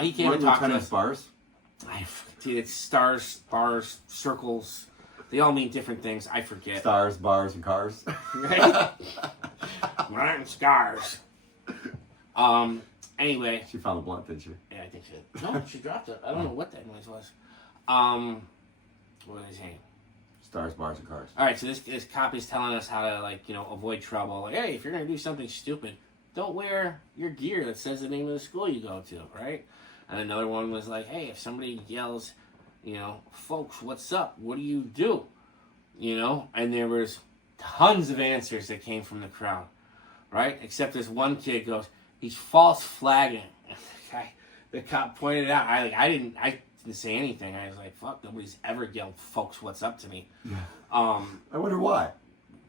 he came and talked to us. Bars? It's stars, bars, circles. They all mean different things. I forget. Stars, bars, and cars. Right? Right, scars. Anyway. She found a blunt, didn't she? Yeah, I think so. No, she dropped it. I don't know what that noise was. What was I saying? Stars, bars, and cars. All right, so this cop is telling us how to, avoid trouble. Like, hey, if you're going to do something stupid, don't wear your gear that says the name of the school you go to, right? And another one was like, hey, if somebody yells, folks, what's up? What do you do? And there was tons of answers that came from the crowd, right? Except this one kid goes, he's false flagging. The cop pointed out. I didn't say anything. I was like, fuck, nobody's ever yelled, folks, what's up to me. Yeah. I wonder why.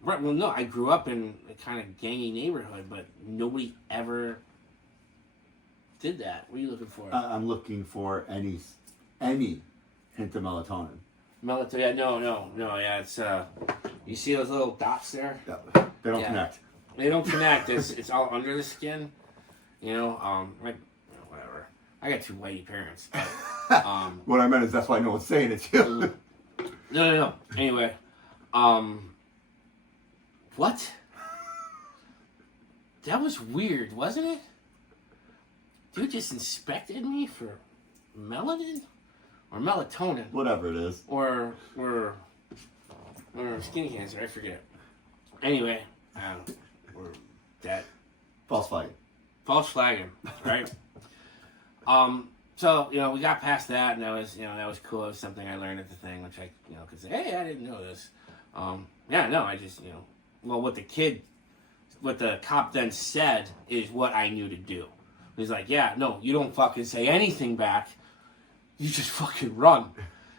Right, well, no, I grew up in a kind of gangy neighborhood, but nobody ever did that. What are you looking for? I'm looking for any hint of melatonin. Melatonin? No. Yeah, it's you see those little dots there? Yeah, they don't connect. They don't connect. It's all under the skin. Whatever. I got two whitey parents. But, what I meant is that's why no one's saying it to you. No. Anyway, What? That was weird, wasn't it? Dude just inspected me for melanin or melatonin Whatever it is. or skin cancer. I forget. Anyway, or that False flag. false flagging, right? So we got past that, and that was cool. It was something I learned at the thing, which I could say, hey, I didn't know this. I just well, what the cop then said is what I knew to do. He's like, yeah, no, you don't fucking say anything back. You just fucking run,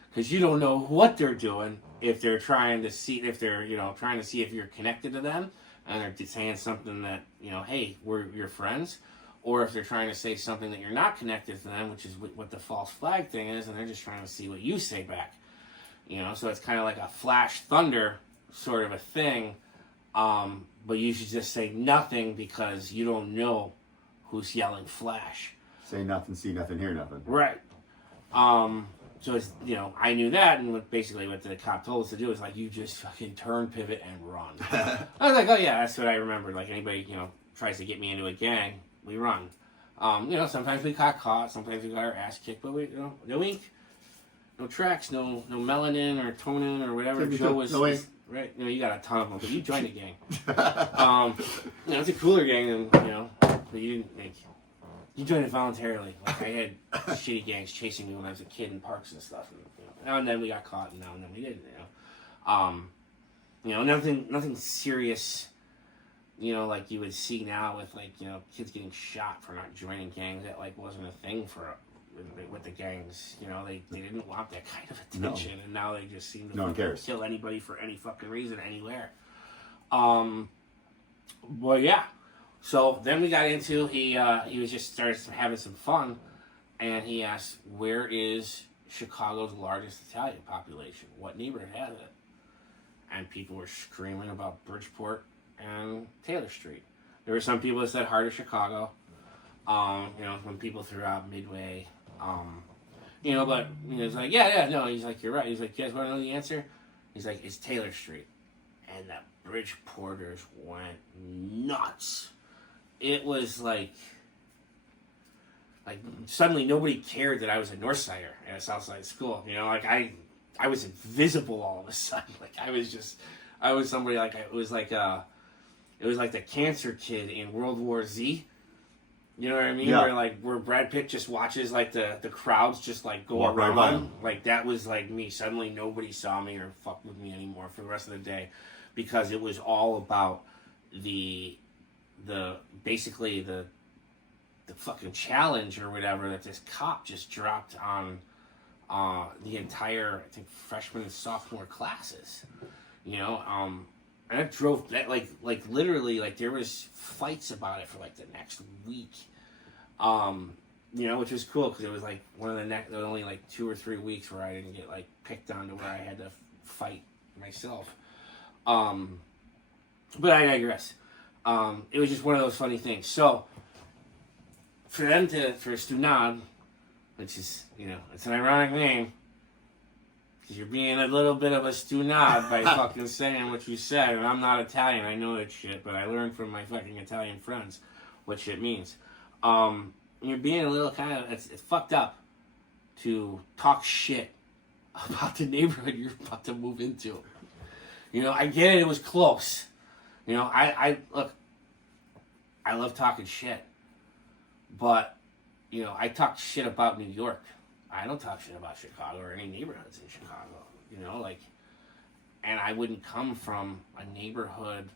because you don't know what they're doing. If they're trying to see if you're connected to them, and they're saying something that hey, we're your friends, or if they're trying to say something that you're not connected to them, which is what the false flag thing is, and they're just trying to see what you say back. So it's kind of like a flash thunder sort of a thing, but you should just say nothing because you don't know who's yelling flash. Say nothing, see nothing, hear nothing. Right. So it's, I knew that, and what the cop told us to do is like, you just fucking turn, pivot, and run. I was like, oh yeah, that's what I remembered. Like anybody, tries to get me into a gang, we run. Sometimes we got caught, sometimes we got our ass kicked, but we, no ink, no tracks, no melanin or tonin or whatever Joe was. No ink. Right. You got a ton of them, but you joined a gang. It's a cooler gang than, but you didn't make. You joined it voluntarily. Like I had shitty gangs chasing me when I was a kid in parks and stuff. And, now and then we got caught, and now and then we didn't. Nothing serious. Like you would see now with kids getting shot for not joining gangs. That wasn't a thing with the gangs. They didn't want that kind of attention, and now they just seem to No one cares. Kill anybody for any fucking reason anywhere. Well, yeah. So then we got into he was just started having some fun, and he asked, "Where is Chicago's largest Italian population? What neighborhood has it?" And people were screaming about Bridgeport and Taylor Street. There were some people that said heart of Chicago. When people threw out Midway, but he's like, no. He's like, you're right. He's like, you guys want to know the answer? He's like, it's Taylor Street, and the Bridgeporters went nuts. It was like suddenly nobody cared that I was a Northsider at a Southside school. I was invisible all of a sudden. I was somebody it was like the cancer kid in World War Z. You know what I mean? Yeah. Where Brad Pitt just watches the crowds just go Walk right around by him. That was me. Suddenly nobody saw me or fucked with me anymore for the rest of the day, because it was all about the fucking challenge or whatever that this cop just dropped on the entire, I think, freshman and sophomore classes. And it drove that literally there was fights about it for the next week. Which was cool because it was one of the only 2 or 3 weeks where I didn't get picked on to where I had to fight myself. But I digress. It was just one of those funny things. So for Stunad, which is it's an ironic name, because you're being a little bit of a Stunad by fucking saying what you said, and I'm not Italian, I know that shit, but I learned from my fucking Italian friends what shit means. You're being a little kind of, it's fucked up to talk shit about the neighborhood you're about to move into. I get it was close. I love talking shit, but I talk shit about New York. I don't talk shit about Chicago or any neighborhoods in Chicago. And I wouldn't come from a neighborhood.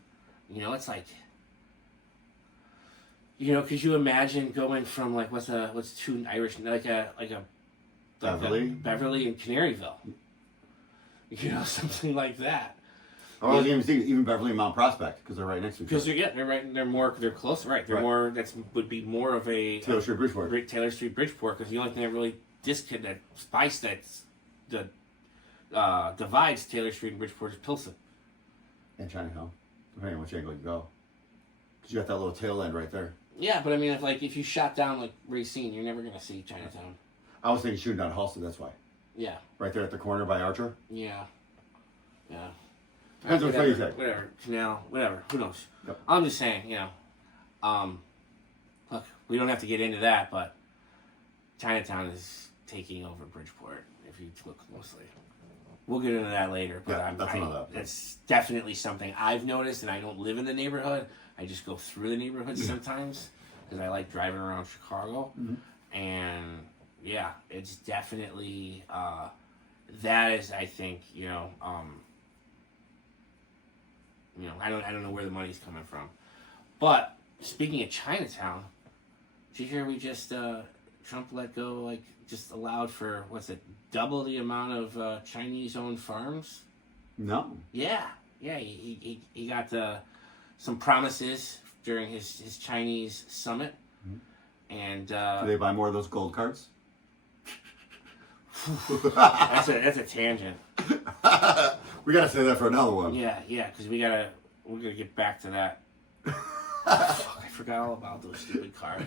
It's could you imagine going from what's two Irish Beverly and Canaryville, something like that. Or even Beverly and Mount Prospect, because they're right next to each other. Because they're right. They're close. Right. They're right. More. Would be more of a Taylor Street, Bridgeport. Taylor Street, Bridgeport. Because the only thing that really divides Taylor Street and Bridgeport is Pilsen And Chinatown, depending on which angle you go. Because you got that little tail end right there. Yeah, but I mean, if you shot down Racine, you're never gonna see Chinatown. I was thinking shooting down Halsted, that's why. Yeah. Right there at the corner by Archer. Yeah. Depends on what you say. Whatever, canal, whatever. Who knows? Yep. I'm just saying, look, we don't have to get into that, but Chinatown is taking over Bridgeport. If you look closely, we'll get into that later. But Yeah, it's definitely something I've noticed, and I don't live in the neighborhood. I just go through the neighborhood sometimes because I like driving around Chicago, and yeah, it's definitely that is, I think, I don't know where the money's coming from. But speaking of Chinatown, did you hear we just Trump let go, just allowed for double the amount of Chinese-owned farms? No. Yeah. He got some promises during his Chinese summit, and Do they buy more of those gold cards? that's a tangent. We gotta say that for another one. Yeah, because we're gonna get back to that. I forgot all about those stupid cards.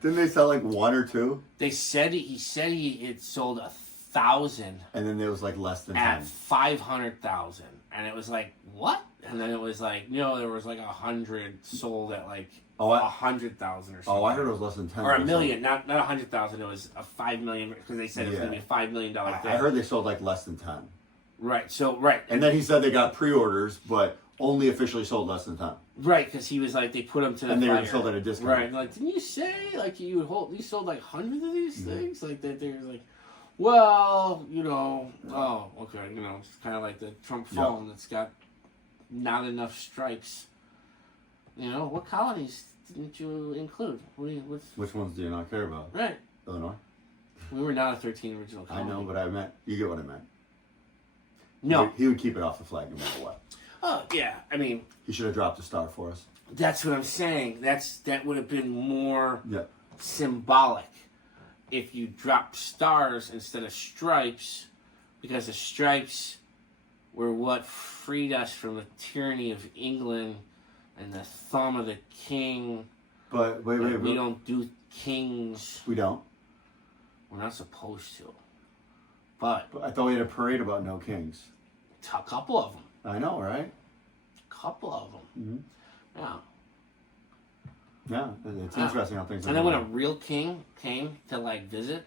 Didn't they sell like one or two? He said he had sold 1,000 And then it was like less than at 10. 500,000, and it was like, what? And then it was like, no, there was like 100 sold at like 100,000 or something. Oh, I heard it was less than 10. Or a million, not 100,000. It was a 5 million because they said it was going to be a $5 million thing. I heard they sold like less than 10. Right. And then he said they got pre-orders, but only officially sold less than 10. Right, because he was like, they put them to the And they fire. were sold at a discount. Right, like, didn't you say, like, you sold like hundreds of these things? Like, that they're like, well, oh, okay, it's kind of like the Trump phone that's got not enough stripes. What colonies didn't you include? Which ones do you not care about? Right. Illinois? We were not a 13 original colony. I know, but you get what I meant. No. He would keep it off the flag no matter what. Oh, yeah, I mean... He should have dropped a star for us. That's what I'm saying. That would have been more symbolic if you dropped stars instead of stripes, because the stripes were what freed us from the tyranny of England and the thumb of the king. But wait. We don't do kings. We don't. We're not supposed to. But I thought we had a parade about no kings. A couple of them. I know, right? A couple of them. Mm-hmm. Yeah. Yeah, it's interesting how things are And then when a going. real king came to visit,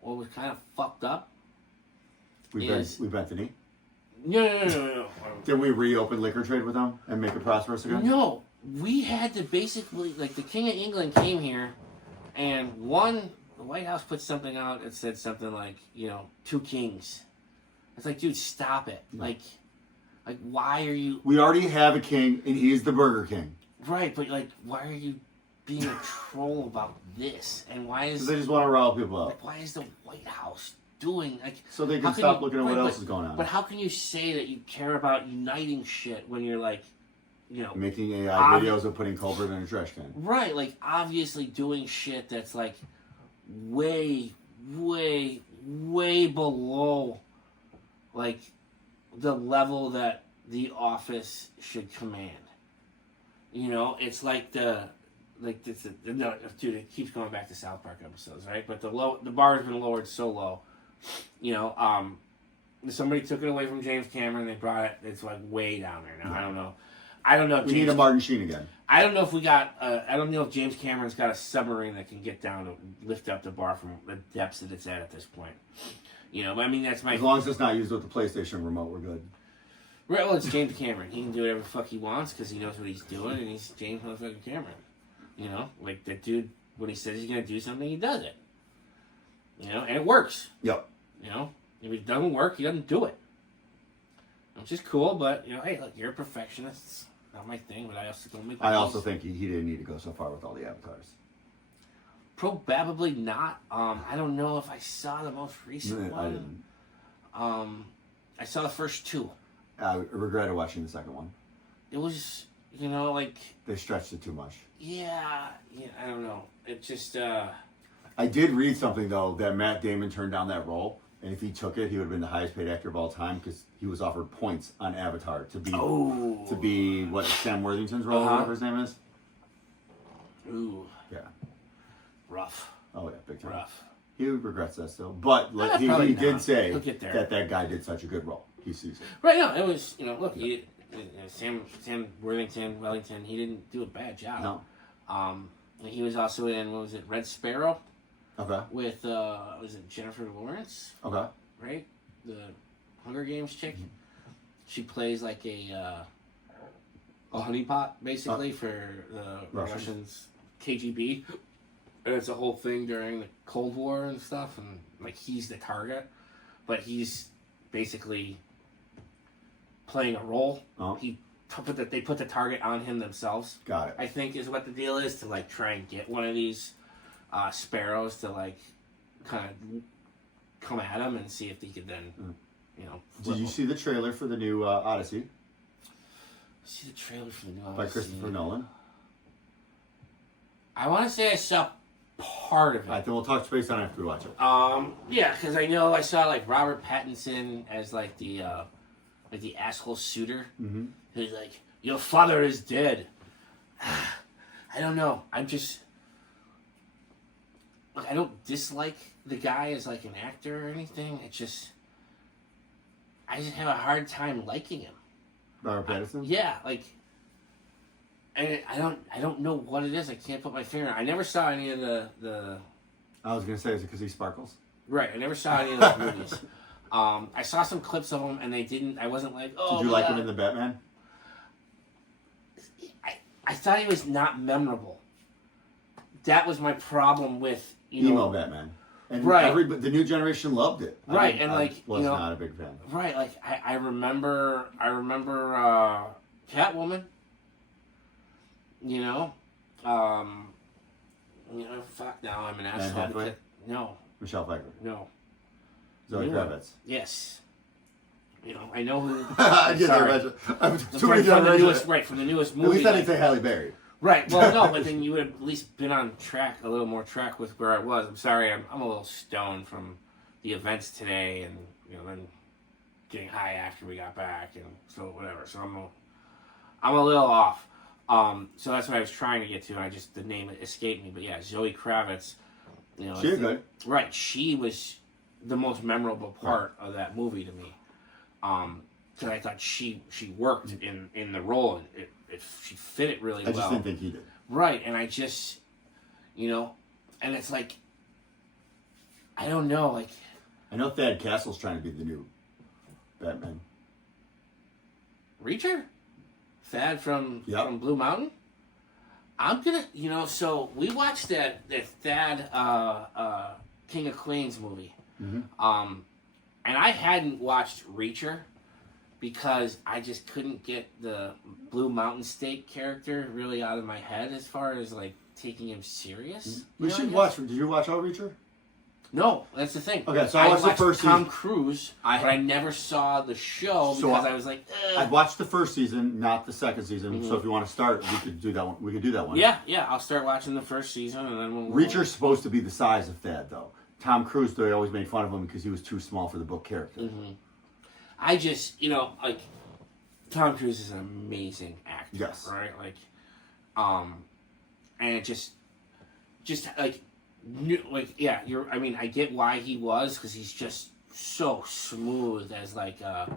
what was kind of fucked up. We bent the knee. No. Did we reopen liquor trade with them and make it prosperous again? No, we had to basically, the King of England came here, and the White House put something out that said something like, 2 kings. It's like, dude, stop it. Like, why are you... We already have a king, and he's the Burger King. Right, but, why are you being a troll about this? And why is... Because they just want to rile people up. Why is the White House doing... So they can stop looking at what else is going on. But how can you say that you care about uniting shit when you're, making AI videos of putting Culver in a trash can. Right, obviously doing shit that's, way, way, way below, the level that the office should command. It's dude, it keeps going back to South Park episodes, right? But the bar has been lowered so low. Somebody took it away from James Cameron. They brought it. It's way down there now. I don't know. We need a Martin Sheen again. I don't know if we got. I don't know if James Cameron's got a submarine that can get down to lift up the bar from the depths that it's at this point. But I mean that's my. As long as it's not used with the PlayStation remote, we're good. Right, well, it's James Cameron. He can do whatever the fuck he wants because he knows what he's doing, and he's James motherfucking Cameron. That dude, when he says he's going to do something, he does it. And it works. Yep. If it doesn't work, he doesn't do it. Which is cool, but, hey, look, you're a perfectionist. It's not my thing, but I also don't make I also think he didn't need to go so far with all the avatars. Probably not. I don't know if I saw the most recent one. I didn't. I saw the first 2. I regretted watching the second one. It was, They stretched it too much. Yeah, I don't know. It just, I did read something, though, that Matt Damon turned down that role, and if he took it, he would have been the highest paid actor of all time, because he was offered points on Avatar to be what, Sam Worthington's role, whatever his name is? Ooh. Yeah. Rough. Oh, yeah, big time. Rough. He regrets that still. But he did say that guy did such a good role. he sees it. Right, no, it was, look, Sam Worthington, Wellington, he didn't do a bad job. No. He was also in, what was it, Red Sparrow? Okay. With, was it Jennifer Lawrence? Okay. Right? The Hunger Games chick. She plays like a honeypot, basically, for the Russians, KGB. And it's a whole thing during the Cold War and stuff, and like he's the target, but he's basically playing a role. Oh. They put the target on him themselves. Got it. I think is what the deal is, to like try and get one of these sparrows to like kind of come at him and see if he could then, Did you see the trailer for the new Odyssey See the trailer for the new Odyssey by Christopher Nolan? I want to say I saw part of it. All right, then we'll talk space on it after we watch it. Yeah, because I know I saw like Robert Pattinson as like the asshole suitor, who's like, "Your father is dead." I don't know. I'm just like, I don't dislike the guy as like an actor or anything. I just have a hard time liking him. Robert Pattinson? Yeah, like. And I don't know what it is. I can't put my finger on it. I never saw any of the I was going to say, is it because he sparkles? Right, I never saw any of those movies. I saw some clips of them, and I wasn't like, oh. Did you like him in the Batman? I thought he was not memorable. That was my problem with, Emo Batman. And right. The new generation loved it. Right, I was not a big fan. Right, like, I remember Catwoman. Fuck now, I'm an asshole. No. Michelle Pfeiffer. No. Zoe Kravitz. Yes. I know who. I did too many generations. From the newest movie. At least I didn't say Halle Berry. Right. Well, no, but then you would have at least been on track, a little more track with where I was. I'm sorry, I'm a little stoned from the events today, and then getting high after we got back, and so whatever. So I'm a little off. So that's what I was trying to get to. The name escaped me, but yeah, Zoe Kravitz. She's good. Right, she was the most memorable part of that movie to me. Because I thought she worked in the role, and she fit it really well. I just didn't think he did. Right, and I just, and it's like, I don't know, like. I know Thad Castle's trying to be the new Batman. Reacher? Thad from Blue Mountain? I'm gonna, so we watched that Thad King of Queens movie. Mm-hmm. And I hadn't watched Reacher because I just couldn't get the Blue Mountain State character really out of my head as far as like taking him serious. We should watch. Did you watch all Reacher? No, that's the thing. Okay, so I watched the first Tom season. Cruise, but I never saw the show because I was like, I watched the first season, not the second season. Mm-hmm. So if you want to start, we could do that one. We could do that one. Yeah, I'll start watching the first season, and then Reacher's supposed to be the size of Thad, though. Tom Cruise, they always made fun of him because he was too small for the book character. Mm-hmm. I just, like, Tom Cruise is an amazing actor. Yes. Right? Like, and it just like, yeah, I get why he was, because he's just so smooth as like a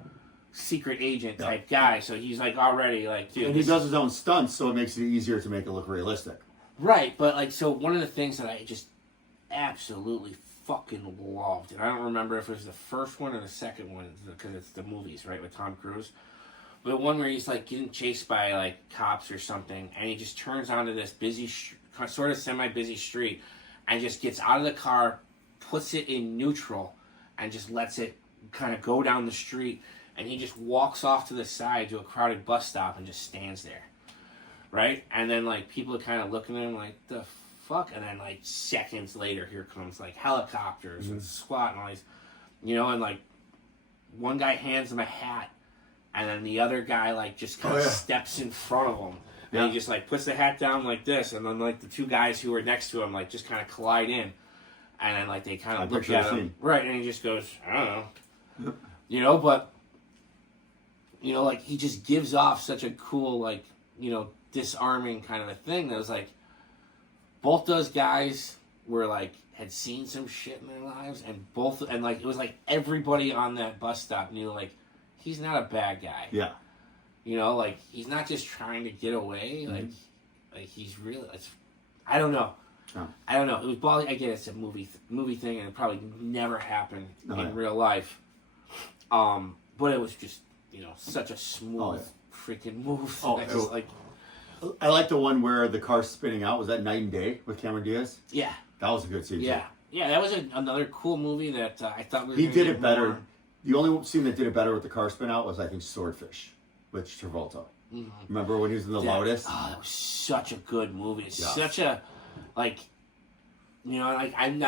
secret agent type guy. So he's like already like, dude. And he does his own stunts, so it makes it easier to make it look realistic. Right, but like, so one of the things that I just absolutely fucking loved, and I don't remember if it was the first one or the second one, because it's the movies, right, with Tom Cruise. But the one where he's like getting chased by like cops or something, and he just turns onto this busy, sort of semi-busy street, and just gets out of the car, puts it in neutral, and just lets it kind of go down the street, and he just walks off to the side to a crowded bus stop and just stands there, right? And then like people are kind of looking at him like, the fuck? And then like seconds later, here comes like helicopters and SWAT and all these, and like one guy hands him a hat, and then the other guy like just kind of steps in front of him. And he just like puts the hat down like this, and then like the two guys who were next to him like just kind of collide in, and then like they kind of look at him, right? And he just goes, I don't know, but like he just gives off such a cool like disarming kind of a thing that was like, both those guys were like had seen some shit in their lives, and like it was like everybody on that bus stop knew like he's not a bad guy. Yeah. You know, like he's not just trying to get away. Mm-hmm. Like he's really. I don't know. Oh. I don't know. It was ballsy. I get it's a movie thing, and it probably never happened in real life. But it was just such a smooth freaking move. Oh, I like the one where the car's spinning out. Was that Night and Day with Cameron Diaz? Yeah. That was a good scene. Yeah. Yeah, that was another cool movie that I thought we were He gonna did get it better. more. The only scene that did it better with the car spin out was, I think, Swordfish with Travolta. Mhm. Remember when he was in the Lotus? Oh, that was such a good movie. It's Yeah. such a, like, I'm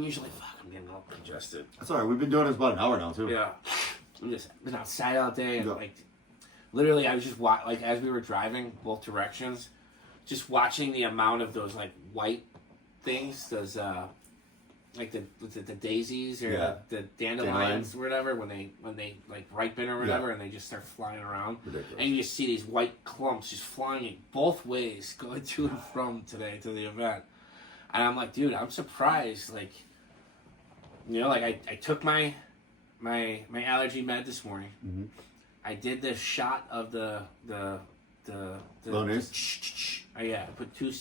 usually, I'm getting all congested. That's all right. We've been doing this about an hour now, too. Yeah. I'm just been outside all day and, Yeah. like, literally I was just, as we were driving both directions, just watching the amount of those, like, white things, those, like the daisies or the dandelions or whatever, when they like ripen or whatever, and they just start flying around. Ridiculous. And you just see these white clumps just flying both ways going to and from today to the event. And I'm like, dude, I'm surprised. Like, I took my allergy med this morning. Mm-hmm. I did the shot of the Bonus? I put two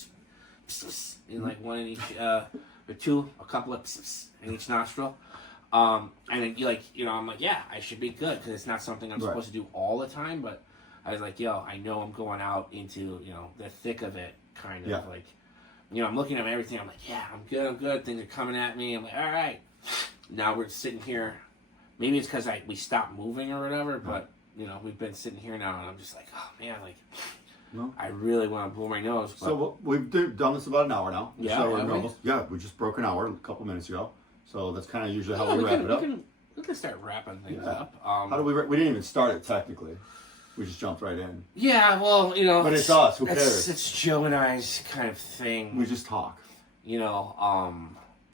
in like one in each a couple of in each nostril. And then I'm like, yeah, I should be good because it's not something I'm supposed to do all the time. But I was like, I know I'm going out into the thick of it, kind of like, I'm looking at everything. I'm like, yeah, I'm good. Things are coming at me. I'm like, all right. Now we're sitting here. Maybe it's because we stopped moving or whatever, but we've been sitting here now, and I'm just like, oh man, like. No. I really want to blow my nose. But... So we've done this about an hour now. Yeah, so we just broke an hour a couple minutes ago. So that's kind of usually how we wrap it up. We can start wrapping things up. How do we didn't even start it technically. We just jumped right in. Yeah, well, But it's us. Who cares? It's Joe and I's kind of thing. We just talk. The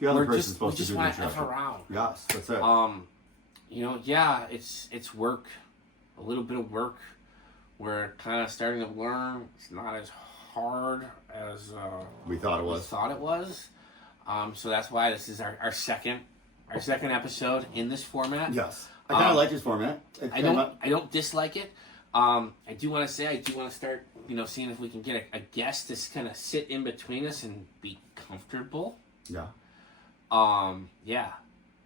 other person's supposed to do the just want to introduction. F around. Yes, that's it. It's work, a little bit of work. We're kind of starting to learn. It's not as hard as we thought it was. So that's why this is our second episode in this format. Yes, I kind of like this format. I don't dislike it. I do want to start, seeing if we can get a guest to kind of sit in between us and be comfortable. Yeah. Yeah.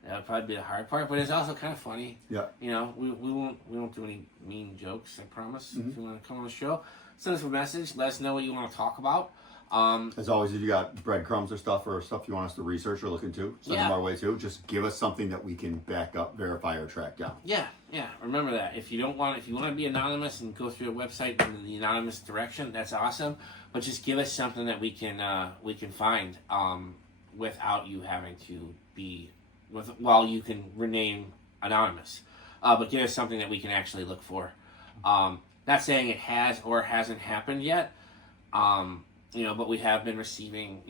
That would probably be the hard part, but it's also kind of funny. Yeah. We won't do any mean jokes, I promise. If you want to come on the show, send us a message. Let us know what you want to talk about. As always, if you got breadcrumbs or stuff you want us to research or look into, send them our way too. Just give us something that we can back up, verify, or track down. Yeah. Remember that. If you want to be anonymous and go through a website in the anonymous direction, that's awesome. But just give us something that we can find without you having to be. While you can rename anonymous, but give us something that we can actually look for. Not saying it has or hasn't happened yet, but we have been receiving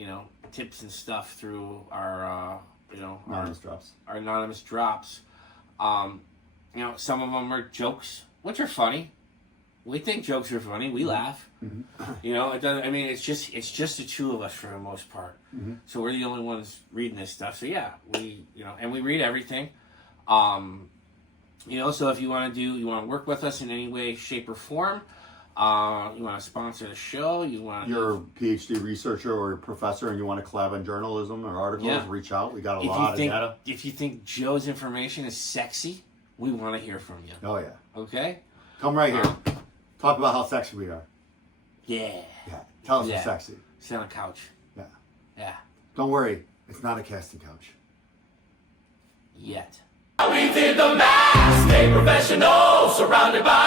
tips and stuff through our Anonymous drops. Our anonymous drops. Some of them are jokes, which are funny. We think jokes are funny. We laugh. Mm-hmm. It doesn't. I mean, it's just the two of us for the most part. Mm-hmm. So we're the only ones reading this stuff. So yeah, and we read everything. So if you want to work with us in any way, shape, or form, you want to sponsor the show, you're a PhD researcher or a professor, and you want to collab on journalism or articles, reach out. We got a lot of data. If you think Joe's information is sexy, we want to hear from you. Oh yeah. Okay. Come right here. Talk about how sexy we are. Yeah. Yeah. Tell us we're sexy. Sit on a couch. Yeah. Yeah. Don't worry. It's not a casting couch. Yet. We did the math, stay professional, surrounded by